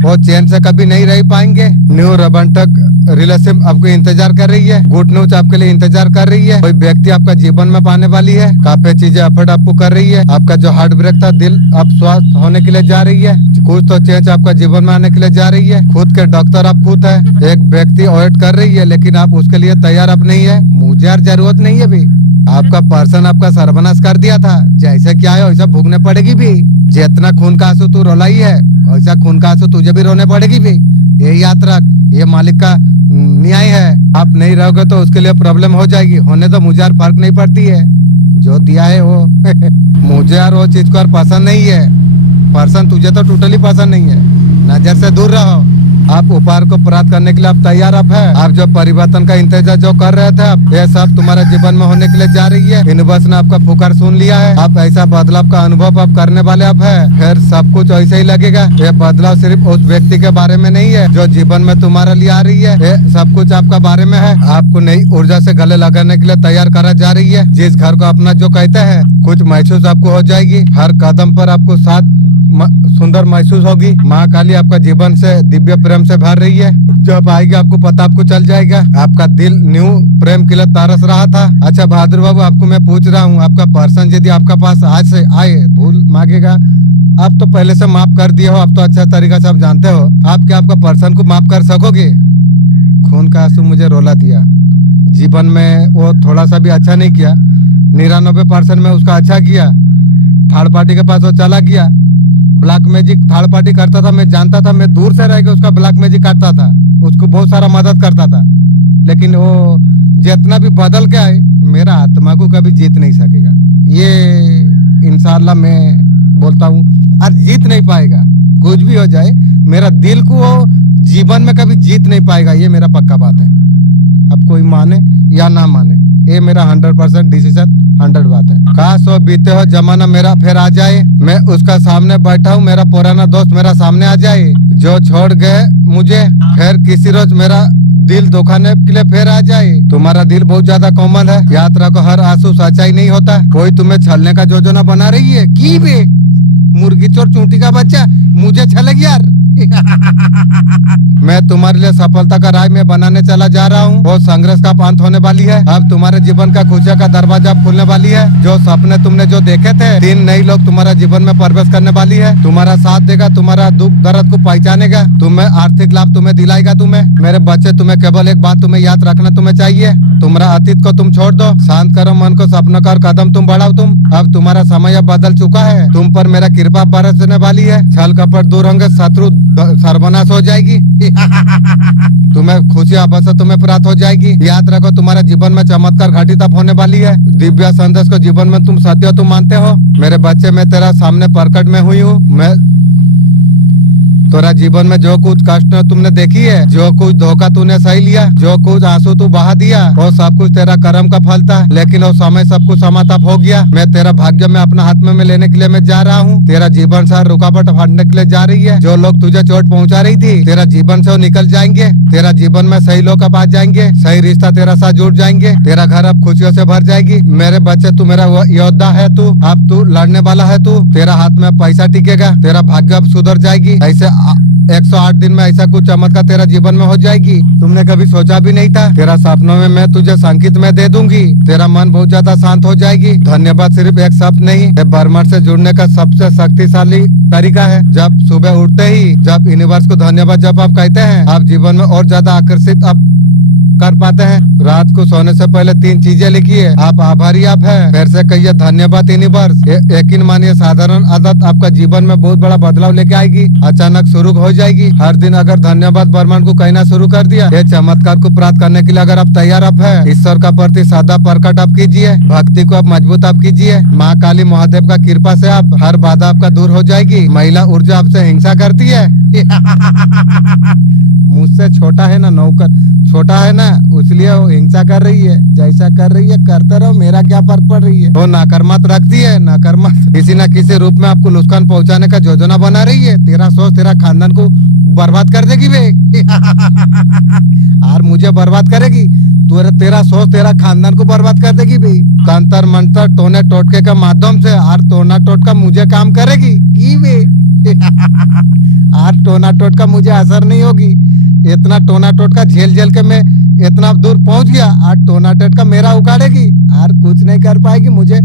वो चैन से कभी नहीं रह पाएंगे। न्यू रोमांटिक रिलेशन आपको इंतजार कर रही है। गुड न्यूज आपके लिए इंतजार कर रही है। कोई व्यक्ति आपका जीवन में पाने वाली है। काफी चीजें एफर्ट आपको कर रही है। आपका जो हार्ट ब्रेक था, दिल अब स्वस्थ होने के लिए जा रही है। कुछ तो चेंज आपका जीवन में आने के लिए जा रही है। खुद के डॉक्टर आप खुद है। एक व्यक्ति वेट कर रही है, लेकिन आप उसके लिए तैयार अब नहीं है। मुझे यार जरूरत नहीं है भी। आपका पर्सन आपका सर्वनाश कर दिया था। जैसे क्या है वैसा भुगने पड़ेगी भी। जितना खून का आंसू तू रोलाई है, वैसा खून का आंसू तुझे भी रोने पड़ेगी भी। ये याद रख, ये मालिक का न्याय है। आप नहीं रहोगे तो उसके लिए प्रॉब्लम हो जाएगी। होने तो मुझे यार फर्क नहीं पड़ती है, जो दिया है वो मुझे यार वो चीज को यार पसंद नहीं है। पर्सन तुझे तो टोटली पसंद नहीं है। नजर से दूर रहो। आप उपहार को प्राप्त करने के लिए आप तैयार आप है। आप जो परिवर्तन का इंतजार जो कर रहे थे आप, ये सब तुम्हारे जीवन में होने के लिए जा रही है। यूनिवर्स ने आपका पुकार सुन लिया है। आप ऐसा बदलाव का अनुभव आप करने वाले आप है। फिर सब कुछ ऐसे ही लगेगा। ये बदलाव सिर्फ उस व्यक्ति के बारे में नहीं है जो जीवन में तुम्हारे लिए आ रही है। ये सब कुछ आपका बारे में है। आपको नई ऊर्जा से गले लगाने के लिए तैयार करा जा रही है। जिस घर को अपना जो कहते हैं, कुछ महसूस आपको हो जाएगी। हर कदम पर आपको साथ सुंदर महसूस होगी। माँ काली आपका जीवन से दिव्य प्रेम से भर रही है। जब आएगी आपको पता आपको चल जाएगा। आपका दिल न्यू प्रेम के लिए तरस रहा था। अच्छा बहादुर बाबू, आपको मैं पूछ रहा हूँ, आपका पर्सन यदि आपका पास आज से आए भूल मांगेगा, आप तो पहले से माफ कर दिए हो। आप तो अच्छा तरीका से आप जानते हो। आप क्या आपका पर्सन को माफ कर सकोगे? खून का आंसू मुझे रोला दिया। जीवन में वो थोड़ा सा भी अच्छा नहीं किया। 99% में उसका अच्छा किया। थर्ड पार्टी के पास वो चला गया। ब्लैक मैजिक थर्ड पार्टी करता था। मैं जानता था, मैं दूर से रह के उसका ब्लैक मैजिक करता था, उसको बहुत सारा मदद करता था। लेकिन वो जितना भी बदल के आए, मेरा आत्मा को कभी जीत नहीं सकेगा। ये इंशाल्लाह मैं बोलता हूँ, आज जीत नहीं पाएगा। कुछ भी हो जाए, मेरा दिल को वो जीवन में कभी जीत नहीं पाएगा। ये मेरा पक्का बात है। अब कोई माने या ना माने, ये मेरा 100% डिसीजन 100 बात है। काश वो बीते हो जमाना मेरा फिर आ जाए। मैं उसका सामने बैठा हूँ, मेरा पुराना दोस्त मेरा सामने आ जाए। जो छोड़ गए मुझे, फिर किसी रोज मेरा दिल दुखाने के लिए फिर आ जाए। तुम्हारा दिल बहुत ज्यादा कोमल है। यात्रा को हर आंसू सच्चाई नहीं होता। कोई तुम्हें छलने का योजना बना रही है की बे? मुर्गी चोर चूंटी का बच्चा, मुझे छलेगी यार। मैं तुम्हारे लिए सफलता का राह में बनाने चला जा रहा हूँ। वो संघर्ष का अंत होने वाली है। अब तुम्हारे जीवन का खुशियाँ का दरवाजा खुलने वाली है। जो सपने तुमने जो देखे थे, 3 नई लोग तुम्हारा जीवन में प्रवेश करने वाली है। तुम्हारा साथ देगा, तुम्हारा दुख दर्द को पहचानेगा, तुम्हें आर्थिक लाभ तुम्हें दिलाएगा। तुम्हें मेरे बच्चे, तुम्हें केवल एक बात तुम्हें याद रखना तुम्हें चाहिए। तुम्हारा अतीत को तुम छोड़ दो, शांत करो मन को, सपनों का कदम तुम बढ़ाओ। तुम अब तुम्हारा समय अब बदल चुका है। तुम पर मेरा कृपा बरसने वाली है। छल कपट दूर होंगे, शत्रु सर्वनाश हो जाएगी। तुम्हें खुशी अवश्य तुम्हें प्राप्त हो जाएगी। याद रखो, तुम्हारे जीवन में चमत्कार घटित अब होने वाली है। दिव्य संदेश को जीवन में तुम सत्य तुम मानते हो। मेरे बच्चे, मैं तेरा सामने प्रकट में हुई हूँ। मैं तेरा जीवन में जो कुछ कष्ट तुमने देखी है, जो कुछ धोखा तूने सही लिया, जो कुछ आंसू तू बहा दिया, वो सब कुछ तेरा कर्म का फल था। लेकिन वो समय सब कुछ समाप्त हो गया। मैं तेरा भाग्य में अपना हाथ में लेने के लिए मैं जा रहा हूँ। तेरा जीवन से रुकावट हटने के लिए जा रही है। जो लोग तुझे चोट पहुँचा रही थी, तेरा जीवन से वो निकल जाएंगे। तेरा जीवन में सही लोग अब आ जाएंगे। सही रिश्ता तेरा साथ जुड़ जाएंगे। तेरा घर अब खुशियों से भर जाएगी। मेरे बच्चे, तू मेरा योद्धा है। तू अब तू लड़ने वाला है। तू तेरा हाथ में पैसा टिकेगा। तेरा भाग्य अब सुधर जाएगी। ऐसे 108 दिन में ऐसा कुछ चमत्कार तेरा जीवन में हो जाएगी, तुमने कभी सोचा भी नहीं था। तेरा सपनों में मैं तुझे संकेत में दे दूंगी। तेरा मन बहुत ज्यादा शांत हो जाएगी। धन्यवाद सिर्फ एक शब्द नहीं, ये ब्रह्मांड से जुड़ने का सबसे शक्तिशाली तरीका है। जब सुबह उठते ही जब यूनिवर्स को धन्यवाद जब आप कहते हैं, आप जीवन में और ज्यादा आकर्षित आप कर पाते हैं। रात को सोने से पहले 3 चीजें लिखिए। आप आभारी आप है। फिर से कहिए धन्यवाद यूनिवर्स। यकीन मानिए, साधारण आदत आपका जीवन में बहुत बड़ा बदलाव लेके आएगी। अचानक शुरू हो जाएगी। हर दिन अगर धन्यवाद ब्रह्मांड को कहना शुरू कर दिया, ये चमत्कार को प्राप्त करने के लिए अगर आप तैयार आप है, ईश्वर का प्रति सदा प्रकट आप कीजिए। भक्ति को आप मजबूत आप कीजिए। माँ काली महादेव का कृपा से आप हर बाधा आपका दूर हो जाएगी। महिला ऊर्जा आपसे हिंसा करती है। मुझसे छोटा है ना नौकर, छोटा है ना, इसलिए वो हिंसा कर रही है। जैसा कर रही है करते रहो, मेरा क्या फर्क पड़ रही है। वो नाकर्मत रखती है, नाकर्मत किसी न किसी रूप में आपको नुकसान पहुंचाने का योजना बना रही है। तेरा सोच तेरा खानदान को बर्बाद कर देगी बे। और मुझे बर्बाद करेगी। तेरा सोच तेरा खानदान को बर्बाद कर देगी भाई। तंत्र मंत्र टोने टोटके का माध्यम से और टोना टोटका मुझे काम करेगी की बे। और टोना टोटका मुझे असर नहीं होगी। इतना टोना टोटका झेल झेल के मैं इतना दूर पहुंच गया। और टोना टोटका मेरा उखाड़ेगी और कुछ नहीं कर पाएगी। मुझे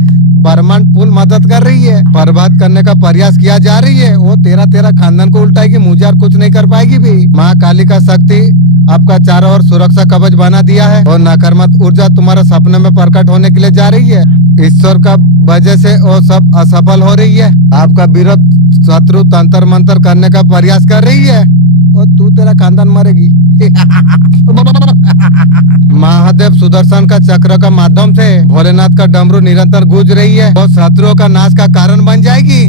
ब्रह्मांड पुल मदद कर रही है, बर्बाद करने का प्रयास किया जा रही है। वो तेरा खानदान को उल्टाएगी, मुझे और कुछ नहीं कर पाएगी भी। माँ काली का शक्ति आपका चारों ओर सुरक्षा कवच बना दिया है। और नकारात्मक ऊर्जा तुम्हारे सपने में प्रकट होने के लिए जा रही है। ईश्वर का वजह से वो सब असफल हो रही है। आपका विरोध शत्रु तंत्र मंत्र करने का प्रयास कर रही है। और तू तेरा खानदान मरेगी। महादेव सुदर्शन का चक्र का माध्यम से भोलेनाथ का डमरू निरंतर गूंज रही है और शत्रुओं का नाश का कारण बन जाएगी।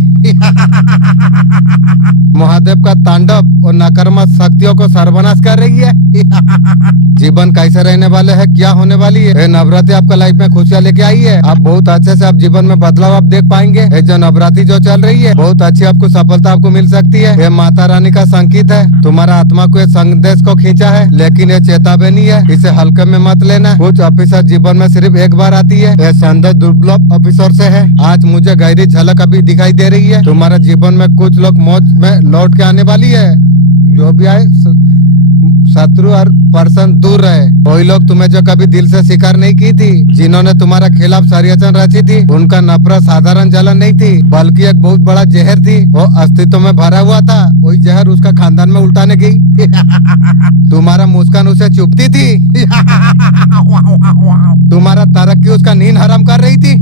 महादेव का तांडव और नकारात्मक शक्तियों को सर्वनाश कर रही है। जीवन कैसे रहने वाले है, क्या होने वाली है। ये नवरात्रि आपका लाइफ में खुशियाँ लेके आई है। आप बहुत अच्छे से आप जीवन में बदलाव आप देख पाएंगे। ये जो नवरात्रि जो चल रही है बहुत अच्छी आपको सफलता आपको मिल सकती है। ये माता रानी का संकेत है। तुम्हारा आत्मा को ये संदेश को खींचा है, लेकिन ये चेतावनी है, इसे हल्के में मत लेना। कुछ ऑफिसर जीवन में सिर्फ एक बार आती है। ये संदेश दुर्लभ ऑफिसर से है। आज मुझे गहरी झलक अभी दिखाई दे रही है। तुम्हारे जीवन में कुछ लोग मौत में लौट के आने वाली है। जो भी आए शत्रु और पर्सन दूर रहे। वही लोग तुम्हें जो कभी दिल से स्वीकार नहीं की थी, जिन्होंने तुम्हारे खिलाफ षड्यंत्र रची थी, उनका नफरत साधारण जलन नहीं थी बल्कि एक बहुत बड़ा जहर थी। वो अस्तित्व में भरा हुआ था। वही जहर उसका खानदान में उल्टाने गई। तुम्हारा मुस्कान उसे चुपती थी। तुम्हारा तरक्की उसका नींद हराम कर रही थी।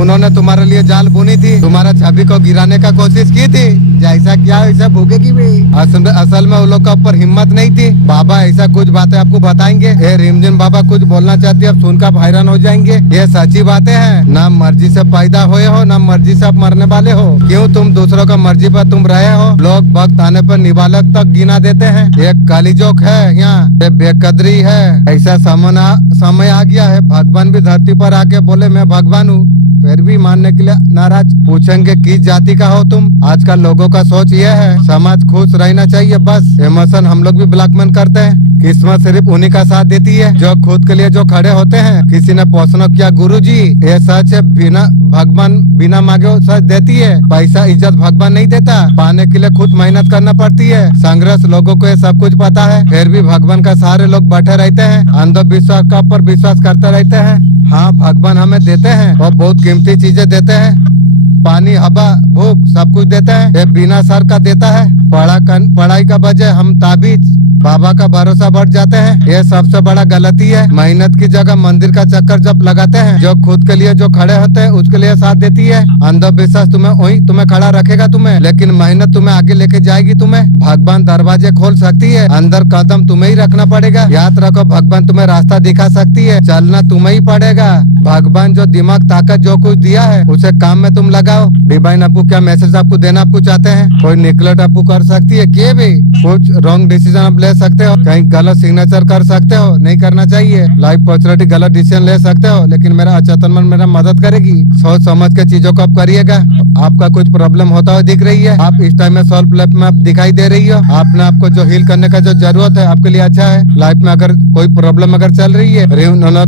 उन्होंने तुम्हारे लिए जाल बुनी थी, तुम्हारा छवि को गिराने का कोशिश की थी। जैसा क्या वैसा भूगेगी भी। असल में उन लोग का ऊपर हिम्मत नहीं थी। बाबा ऐसा कुछ बातें आपको बताएंगे। ये रिमझिम बाबा कुछ बोलना चाहती है, आप सुनकर हैरान हो जाएंगे। ये सच्ची बातें हैं। ना मर्जी से पैदा हुए हो, ना मर्जी से आप मरने वाले हो। क्यों तुम दूसरों का मर्जी पर तुम रहे हो। लोग वक्त आने पर निबालक तक गिना देते हैं। ये कलिजोक है, यहाँ ये बेकदरी है। ऐसा समय आ गया है। भगवान भी धरती पर आके बोले मैं भगवान हूँ, फिर भी मानने के लिए नाराज। पूछेंगे किस जाति का हो तुम। आजकल लोगों का सोच ये है समाज खुश रहना चाहिए, बस इमोशन हम लोग भी ब्लैकमेल करते हैं। किस्मत सिर्फ उन्हीं का साथ देती है जो खुद के लिए जो खड़े होते हैं। किसी ने प्रश्न किया गुरुजी ये सच है, बिना भगवान बिना मांगे सच देती है। पैसा इज्जत भगवान नहीं देता, पाने के लिए खुद मेहनत करना पड़ती है। संघर्ष लोगों को ये सब कुछ पता है, फिर भी भगवान का सारे लोग बैठे रहते हैं, अंधविश्वास का ऊपर विश्वास करते रहते हैं। हाँ भगवान हमें देते हैं और बहुत कीमती चीजें देते हैं। पानी, हवा, भूख सब कुछ देते हैं। ये बिना सर का देता है। पढ़ाई का वजह हम ताबीज बाबा का भरोसा बढ़ जाते हैं। ये सबसे बड़ा गलती है। मेहनत की जगह मंदिर का चक्कर जब लगाते हैं। जो खुद के लिए जो खड़े होते हैं उसके लिए साथ देती है। अंधविश्वास तुम्हें खड़ा रखेगा तुम्हें, लेकिन मेहनत तुम्हें आगे लेके जाएगी तुम्हें। भगवान दरवाजे खोल सकती है, अंदर कदम तुम्हें ही रखना पड़ेगा। याद रखो भगवान तुम्हें रास्ता दिखा सकती है, चलना तुम्हें ही पड़ेगा। भगवान जो दिमाग ताकत जो कुछ दिया है उसे काम में तुम लगाओ। डिवाइन आपको क्या मैसेज आपको देना आपको चाहते हैं। कोई निकलट आपको कर सकती है, किए भी कुछ रॉन्ग डिसीजन आप ले सकते हो, कहीं गलत सिग्नेचर कर सकते हो, नहीं करना चाहिए। लाइफ अपॉर्चुनिटी गलत डिसीजन ले सकते हो, लेकिन मेरा अचेतन मन मेरा मदद करेगी। सोच समझ के चीजों को आप करिएगा। आपका कुछ प्रॉब्लम होता हुआ दिख रही है, आप इस टाइम में सॉल्व लाइफ में आप दिखाई दे रही हो। आपने आपको जो हील करने का जो जरूरत है आपके लिए अच्छा है। लाइफ में अगर कोई प्रॉब्लम अगर चल रही है,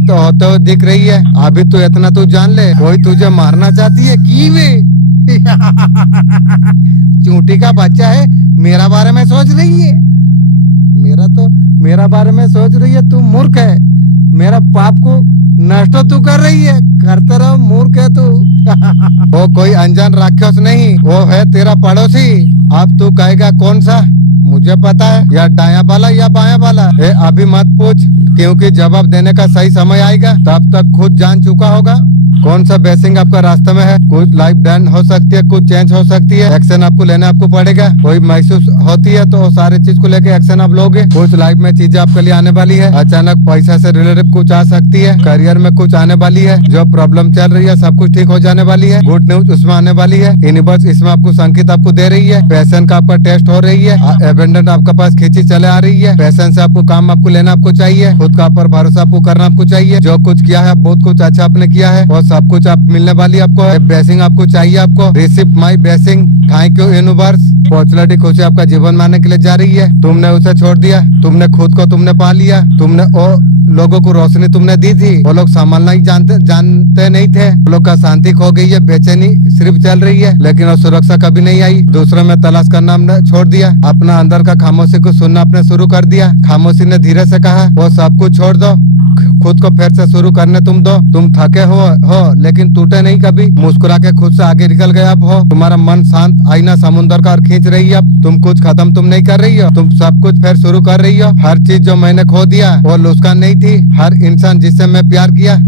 तो होते हुए दिख रही है, अभी तो इतना तू जान ले, कोई तुझे मारना चाहती है की वे। चूंटी का बच्चा है, मेरा बारे में सोच रही है। मेरा बारे में सोच रही है, तू मूर्ख है। मेरा पाप को नष्ट तू कर रही है, करते रहो, मूर्ख है तू। वो कोई अनजान राक्षस नहीं, वो है तेरा पड़ोसी। अब तू कहेगा कौन सा, मुझे पता है, या दायां वाला या बायां वाला। अभी मत पूछ, क्योंकि जवाब देने का सही समय आएगा, तब तक खुद जान चुका होगा कौन सा ब्लेसिंग आपका रास्ते में है। कुछ लाइफ डन हो सकती है, कुछ चेंज हो सकती है, एक्शन आपको लेना आपको पड़ेगा। कोई महसूस होती है तो सारी चीज को लेके एक्शन आप लोगे। कुछ लाइफ में चीजें आपके लिए आने वाली है। अचानक पैसा से रिलेटेड कुछ आ सकती है, करियर में कुछ आने वाली है, जो प्रॉब्लम चल रही है सब कुछ ठीक हो जाने वाली है। गुड न्यूज उसमें आने वाली है। यूनिवर्स इसमें आपको संकेत आपको दे रही है। पैशन का आपका टेस्ट हो रही है, एबेंडेंट आपके पास खींची चले आ रही है। पैशन से आपको काम आपको लेना आपको चाहिए, खुद का ऊपर भरोसा आपको करना आपको चाहिए। जो कुछ किया है बहुत कुछ अच्छा आपने किया है, और सब कुछ आप मिलने वाली आपको। ब्लेसिंग आपको चाहिए, आपको receive my blessing. Thank you universe. Opportunity खुशी आपका जीवन में आने के लिए जा रही है। तुमने उसे छोड़ दिया, तुमने खुद को तुमने पा लिया, तुमने ओ लोगों को रोशनी तुमने दी थी। वो लोग संभालना ही जानते नहीं थे। वो लोग का शांति खो गई है, बेचैनी सिर्फ चल रही है, लेकिन वो सुरक्षा कभी नहीं आई। दूसरों में तलाश करना हमने छोड़ दिया, अपना अंदर का खामोशी को सुनना आपने शुरू कर दिया। खामोशी ने धीरे से कहा वो सब कुछ छोड़ दो, खुद को फिर से शुरू करने तुम दो। तुम थके हो लेकिन टूटे नहीं कभी, मुस्कुरा के खुद से आगे निकल गए अब हो। तुम्हारा मन शांत आईना समुद्र का और खींच रही है। अब तुम कुछ खत्म तुम नहीं कर रही हो, तुम सब कुछ फिर शुरू कर रही हो। हर चीज जो मैंने खो दिया वो नुकसान नहीं थी। हर इंसान जिससे मैं प्यार किया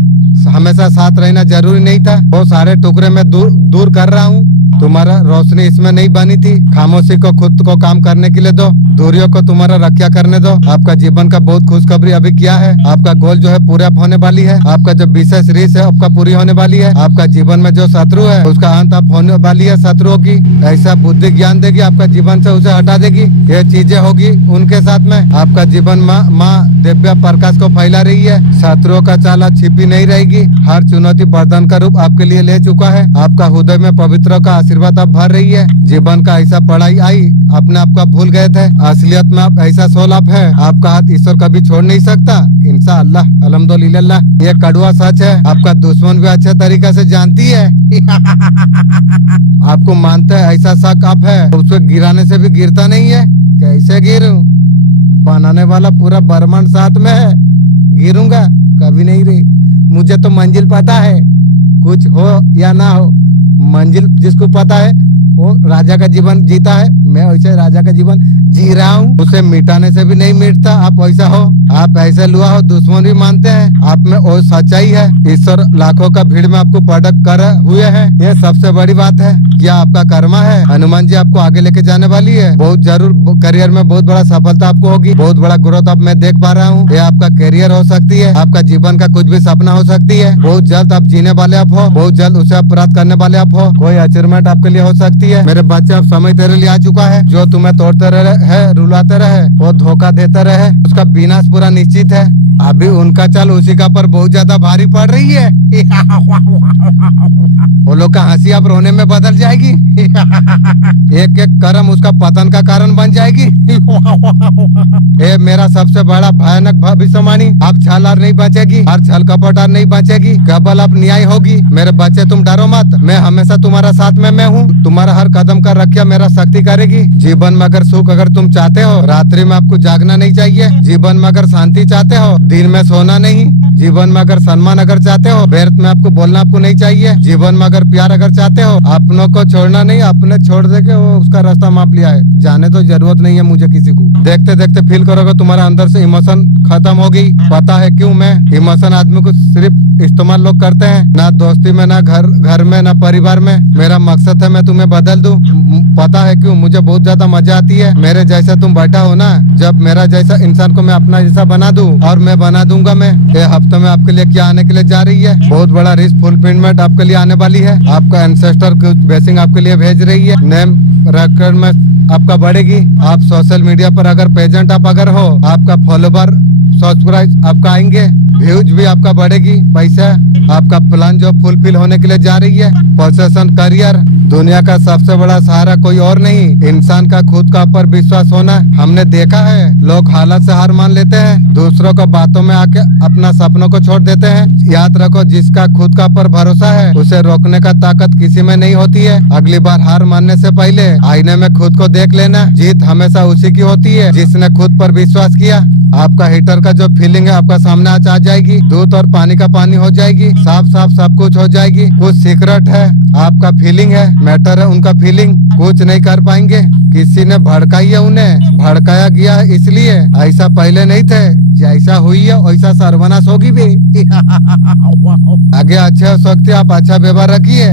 हमेशा साथ रहना जरूरी नहीं था, वो सारे टुकड़े में दूर कर रहा हूँ। तुम्हारा रोशनी इसमें नहीं बनी थी। खामोशी को खुद को काम करने के लिए दो। दूरियों को तुम्हारा रक्षा करने दो। आपका जीवन का बहुत खुशखबरी अभी क्या है, आपका गोल जो है पूरा होने वाली है। आपका जो विशेष रीस है आपका पूरी होने वाली है। आपका जीवन में जो शत्रु है उसका अंत आप होने वाली है। शत्रुओं की ऐसा बुद्धि ज्ञान देगी, आपका जीवन से उसे हटा देगी। ये चीजें होगी उनके साथ में। आपका जीवन माँ दिव्य प्रकाश को फैला रही है। शत्रुओं का चाला छिपी नहीं रहेगी। हर चुनौती वरदान का रूप आपके लिए ले चुका है। आपका हृदय में पवित्रों का आशीर्वाद अब भर रही है। जीवन का ऐसा पढ़ाई आई अपने आप को भूल गए थे। असलियत में आप ऐसा सोलाप है, आपका हाथ ईश्वर कभी छोड़ नहीं सकता। इंशाअल्लाह अल्हम्दुलिल्लाह। ये कड़वा सच है, आपका दुश्मन भी अच्छे तरीके से जानती है। आपको मानते है ऐसा शक आप है, उसको गिराने से भी गिरता नहीं है। कैसे गिरूं? बनाने वाला पूरा ब्रह्मांड साथ में है, गिरूंगा कभी नहीं रे। मुझे तो मंजिल पता है, कुछ हो या ना हो मंजिल जिसको पता है वो राजा का जीवन जीता है। मैं वैसे राजा का जीवन जी रहा हूँ, उसे मिटाने से भी नहीं मिटता। आप वैसा हो, आप ऐसे लुआ हो, दुश्मन भी मानते हैं। आप में वो सच्चाई है। ईश्वर लाखों का भीड़ में आपको पड़क कर हुए हैं। ये सबसे बड़ी बात है। क्या आपका कर्मा है? हनुमान जी आपको आगे लेके जाने वाली है। बहुत जरूर करियर में बहुत बड़ा सफलता आपको होगी। बहुत बड़ा ग्रोथ अब मैं देख पा रहा हूँ। ये आपका करियर हो सकती है, आपका जीवन का कुछ भी सपना हो सकती है। बहुत जल्द आप जीने वाले आप हो, बहुत जल्द उसे आप प्राप्त करने वाले आप हो। कोई अचीवमेंट आपके लिए हो सकती है। मेरे बच्चे अब समय तेरे लिए आ चुका है। जो तुम्हें तोड़ते रहे, रुलाते रहे, वो धोखा देते रहे, उसका विनाश पूरा निश्चित है। अभी उनका चाल उसी का पर बहुत ज्यादा भारी पड़ रही है। वो लोग का हंसी अब रोने में बदल जाएगी। एक एक कर्म उसका पतन का कारण बन जाएगी। ये मेरा सबसे बड़ा भयानक भविष्यवाणी। अब छालार नहीं बचेगी और छल कपटार नहीं बचेगी, केवल अब न्याय होगी। मेरे बच्चे तुम डरो मत, मैं हमेशा तुम्हारा साथ में मैं हूँ। तुम्हारा हर कदम का रक्षा मेरा शक्ति करेगी। जीवन में अगर सुख अगर तुम चाहते हो, रात्रि में आपको जागना नहीं चाहिए। जीवन में अगर शांति चाहते हो, दिन में सोना नहीं। जीवन में अगर सम्मान अगर चाहते हो, व्यर्थ में आपको बोलना आपको नहीं चाहिए। जीवन में अगर प्यार अगर चाहते हो, अपनों को छोड़ना नहीं, अपने छोड़ दे के वो उसका रास्ता माप लिया है। जाने तो जरूरत नहीं है मुझे किसी को। देखते देखते फील करोगे तुम्हारा अंदर से इमोशन खत्म हो गई। पता है क्यों? मैं इमोशन आदमी को सिर्फ इस्तेमाल लोग करते हैं, ना दोस्ती में, ना घर में, ना परिवार में। मेरा मकसद है मैं तुम्हें बदल दूं। पता है क्यों? मुझे बहुत ज्यादा मजा आती है। मेरे जैसा तुम बैठा हो ना, जब मेरा जैसा इंसान को मैं अपना जैसा बना दूं, और मैं बना दूंगा। मैं ये हफ्ते में आपके लिए क्या आने के लिए जा रही है? बहुत बड़ा रिस्क फुलफिलमेंट आपके लिए आने वाली है। आपका एंसेस्टर कुछ ब्लेसिंग आपके लिए भेज रही है। नेम रेकॉर्ड में आपका बढ़ेगी। आप सोशल मीडिया पर अगर प्रेजेंट आप अगर हो, आपका फॉलोवर सब्सक्राइब आपका आएंगे, व्यूज भी आपका बढ़ेगी। पैसा आपका प्लान जो फुलफिल होने के लिए जा रही है। पोजीशन, करियर, दुनिया का सबसे बड़ा सहारा कोई और नहीं, इंसान का खुद का ऊपर विश्वास होना। हमने देखा है लोग हालत से हार मान लेते हैं, दूसरों को बातों में आके अपना सपनों को छोड़ देते हैं। याद रखो, जिसका खुद का ऊपर भरोसा है उसे रोकने का ताकत किसी में नहीं होती है। अगली बार हार मानने से पहले आईने में खुद को देख लेना। जीत हमेशा उसी की होती है जिसने खुद पर विश्वास किया। आपका हीटर का जो फीलिंग है आपका सामने आज आ जाएगी। दूध और पानी का पानी हो जाएगी। साफ साफ सब कुछ हो जाएगी। कुछ सीक्रेट है, आपका फीलिंग है, मैटर है उनका फीलिंग। कुछ नहीं कर पाएंगे। किसी ने भड़काई है, उन्हें भड़काया गया है, इसलिए ऐसा पहले नहीं थे। जैसा हुई है वैसा सर्वनाश होगी भी। आगे अच्छे हो सकते, आप अच्छा व्यवहार रखिए।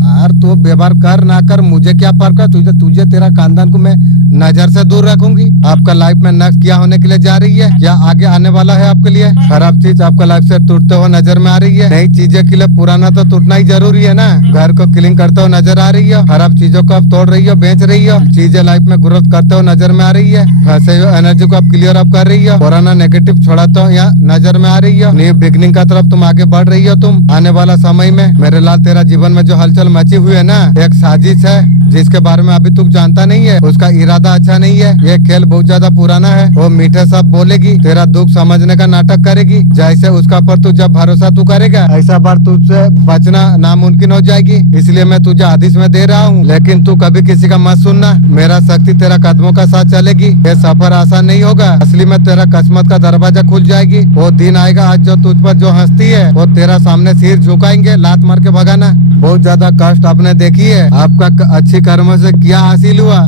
यार तो व्यवहार कर ना कर मुझे क्या फर्क है। तुझे तेरा खानदान को मैं नजर से दूर रखूंगी। आपका लाइफ में नेक्स्ट क्या होने के लिए जा रही है, क्या आगे आने वाला है आपके लिए। खराब चीज आपका लाइफ से टूटते हुए नजर में आ रही है। नई चीजें के लिए पुराना तो टूटना ही जरूरी है ना। घर को क्लीन करते हुए नजर आ रही है, खराब चीजों को आप तोड़ रही हो, बेच रही हो। चीजें लाइफ में ग्रोथ करते हुए नजर में आ रही है। फंसे हुए एनर्जी को आप क्लियर अप कर रही हो। पुराना नेगेटिव छोड़ाते हो यहाँ नजर में आ रही है। न्यू बिगनिंग का तरफ तुम आगे बढ़ रही हो। तुम आने वाला समय में मेरे लाल तेरा जीवन में जो हलचल मची हुई है ना, एक साजिश है जिसके बारे में अभी तू जानता नहीं है। उसका इरादा अच्छा नहीं है। ये खेल बहुत ज्यादा पुराना है। वो मीठे सब बोलेगी, तेरा दुख समझने का नाटक करेगी। जैसे उसका पर तू जब भरोसा तू करेगा, ऐसा बार तुझसे बचना नामुमकिन हो जाएगी। इसलिए मैं तुझे आदेश में दे रहा हूँ, लेकिन तू कभी किसी का मत सुनना। मेरा शक्ति तेरा कदमों का साथ चलेगी। ये सफर आसान नहीं होगा। असली में तेरा किस्मत का दरवाजा खुल जाएगी। वो दिन आएगा आज जो तुझ पर जो हंसती है वो तेरा सामने सिर झुकाएंगे, लात मार के भगाना। बहुत ज्यादा कष्ट आपने देखी है। आपका अच्छी कर्मों से क्या हासिल हुआ?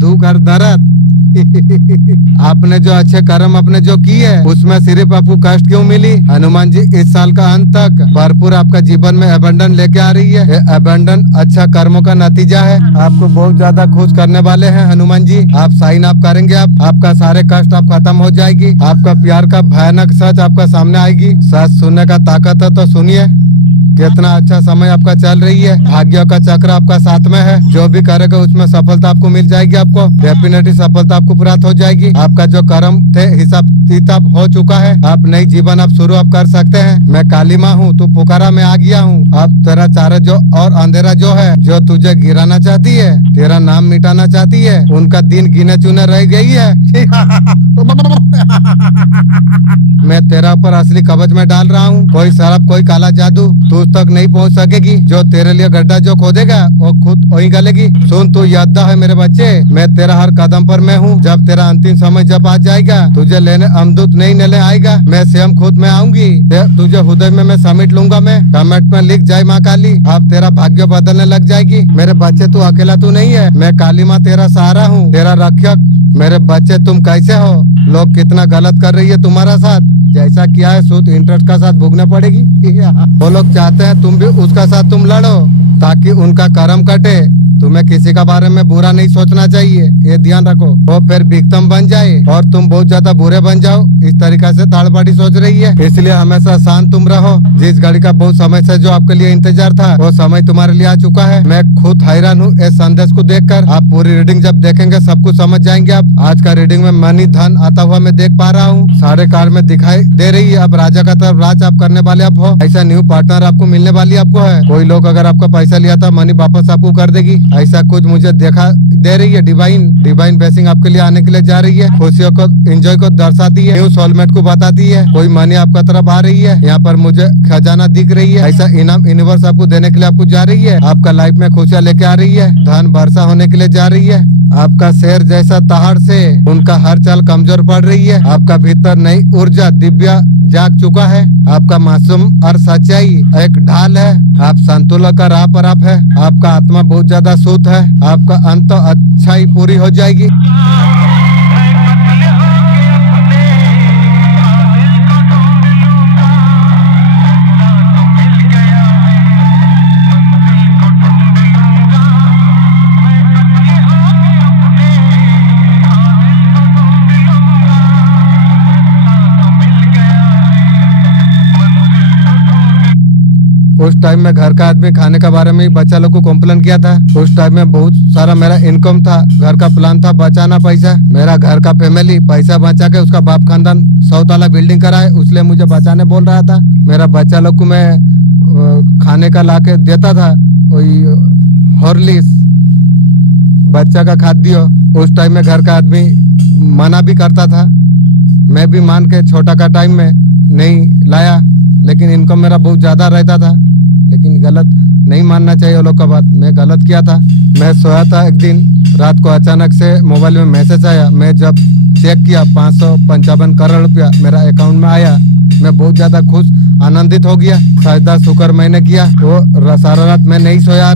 दुख और दर्द आपने जो अच्छे कर्म अपने जो किए उसमें सिर्फ आपको कष्ट क्यों मिली? हनुमान जी इस साल का अंत तक भरपूर आपका जीवन में अबंडन लेके आ रही है। ये अबंडन अच्छा कर्मों का नतीजा है। आपको बहुत ज्यादा खुश करने वाले हैं हनुमान जी। आप साइन आप करेंगे, आपका सारे कष्ट आप खत्म हो जाएगी। आपका प्यार का भयानक सच आपका सामने आएगी। सच सुनने का ताकत है तो सुनिए। कितना अच्छा समय आपका चल रही है। भाग्य का चक्र आपका साथ में है। जो भी करेगा उसमें सफलता आपको मिल जाएगी। आपको डेफिनेटली सफलता आपको प्राप्त हो जाएगी। आपका जो कर्म थे हिसाब किताब हो चुका है। आप नई जीवन आप शुरू आप कर सकते हैं। मैं काली माँ हूँ, तू पुकारा मैं आ गया हूँ। अब तेरा चारा जो और अंधेरा जो है, जो तुझे गिराना चाहती है, तेरा नाम मिटाना चाहती है, उनका दिन गिने चुने रह गई है। मैं तेरा ऊपर असली कवच में डाल रहा हूँ। कोई शराब कोई काला जादू तू तक नहीं पहुँच सकेगी। जो तेरे लिए गड्ढा जो खोदेगा वो खुद वही गलेगी। सुन तू यादा है मेरे बच्चे, मैं तेरा हर कदम पर मैं हूँ। जब तेरा अंतिम समय जब आ जाएगा, तुझे लेने अमदूत नहीं लेने आएगा, मैं स्वयं खुद में आऊंगी। तुझे हृदय में मैं समेट लूंगा। मैं कमेंट में लिख जाए माँ काली, अब तेरा भाग्य बदलने लग जाएगी। मेरे बच्चे तू अकेला तू नहीं है, मैं काली माँ तेरा सहारा हूँ, तेरा रक्षक। मेरे बच्चे तुम कैसे हो? लोग कितना गलत कर रही है तुम्हारा साथ। जैसा किया है सूद इंटरेस्ट का साथ भोगना पड़ेगी। वो लोग चाहते हैं तुम भी उसका साथ तुम लड़ो ताकि उनका कर्म कटे। तुम्हें किसी का बारे में बुरा नहीं सोचना चाहिए, ये ध्यान रखो। वो फिर विक्टिम बन जाए और तुम बहुत ज्यादा बुरे बन जाओ। इस तरीका से थर्ड पार्टी सोच रही है, इसलिए हमेशा शांत तुम रहो। जिस घड़ी का बहुत समय से जो आपके लिए इंतजार था, वो समय तुम्हारे लिए आ चुका है। मैं खुद हैरान हूँ इस संदेश को देखकर। आप पूरी रीडिंग जब देखेंगे सब कुछ समझ जाएंगे आप। आज का रीडिंग में मनी धन आता हुआ मैं देख पा रहा हूँ। सारे कार में दिखाई दे रही है। अब राजा का तरफ राज आप करने वाले आप हो। ऐसा न्यू पार्टनर आपको मिलने वाली आपको है। कोई लोग अगर आपका पैसा लिया था मनी वापस आपको कर देगी, ऐसा कुछ मुझे देखा दे रही है। डिवाइन ब्लेसिंग आपके लिए आने के लिए जा रही है। खुशियों को एंजॉय को दर्शाती है। न्यू सोलमेट को बताती है। कोई मनी आपका तरफ आ रही है। यहाँ पर मुझे खजाना दिख रही है। ऐसा इनाम यूनिवर्स आपको देने के लिए आपको जा रही है। आपका लाइफ में खुशियाँ लेके आ रही है। धन वर्षा होने के लिए जा रही है। आपका शेर जैसा तहाड़ से उनका हर चाल कमजोर पड़ रही है। आपका भीतर नई ऊर्जा दिव्या जाग चुका है। आपका मासूम और सच्चाई एक ढाल है। आप संतुलन का राह पर आप है। आपका आत्मा बहुत ज्यादा शुद्ध है। आपका अंत अच्छाई पूरी हो जाएगी। उस टाइम में घर का आदमी खाने का बारे में बच्चा लोग को कॉम्प्लेन किया था। उस टाइम में बहुत सारा मेरा इनकम था। घर का प्लान था बचाना पैसा। मेरा घर का फैमिली पैसा बचा के उसका बाप खानदान 100 ताला बिल्डिंग कराए, इसलिए मुझे बचाने बोल रहा था। मेरा बच्चा लोग को मैं खाने का ला के देता था, वही हॉर्लिक्स बच्चा का खाद्य। उस टाइम में घर का आदमी मना भी करता था। मैं भी मान के छोटा का टाइम में नहीं लाया, लेकिन इनकम मेरा बहुत ज्यादा रहता था। लेकिन गलत नहीं मानना चाहिए वो लोग का बात। मैं गलत किया था। मैं सोया था एक दिन रात को, अचानक से मोबाइल में मैसेज आया। मैं जब चेक किया 555 करोड़ रुपया मेरा अकाउंट में आया। मैं बहुत ज्यादा खुश आनंदित हो गया। सजदा शुक्र मैंने किया। तो सारा रात मैं नहीं सोया।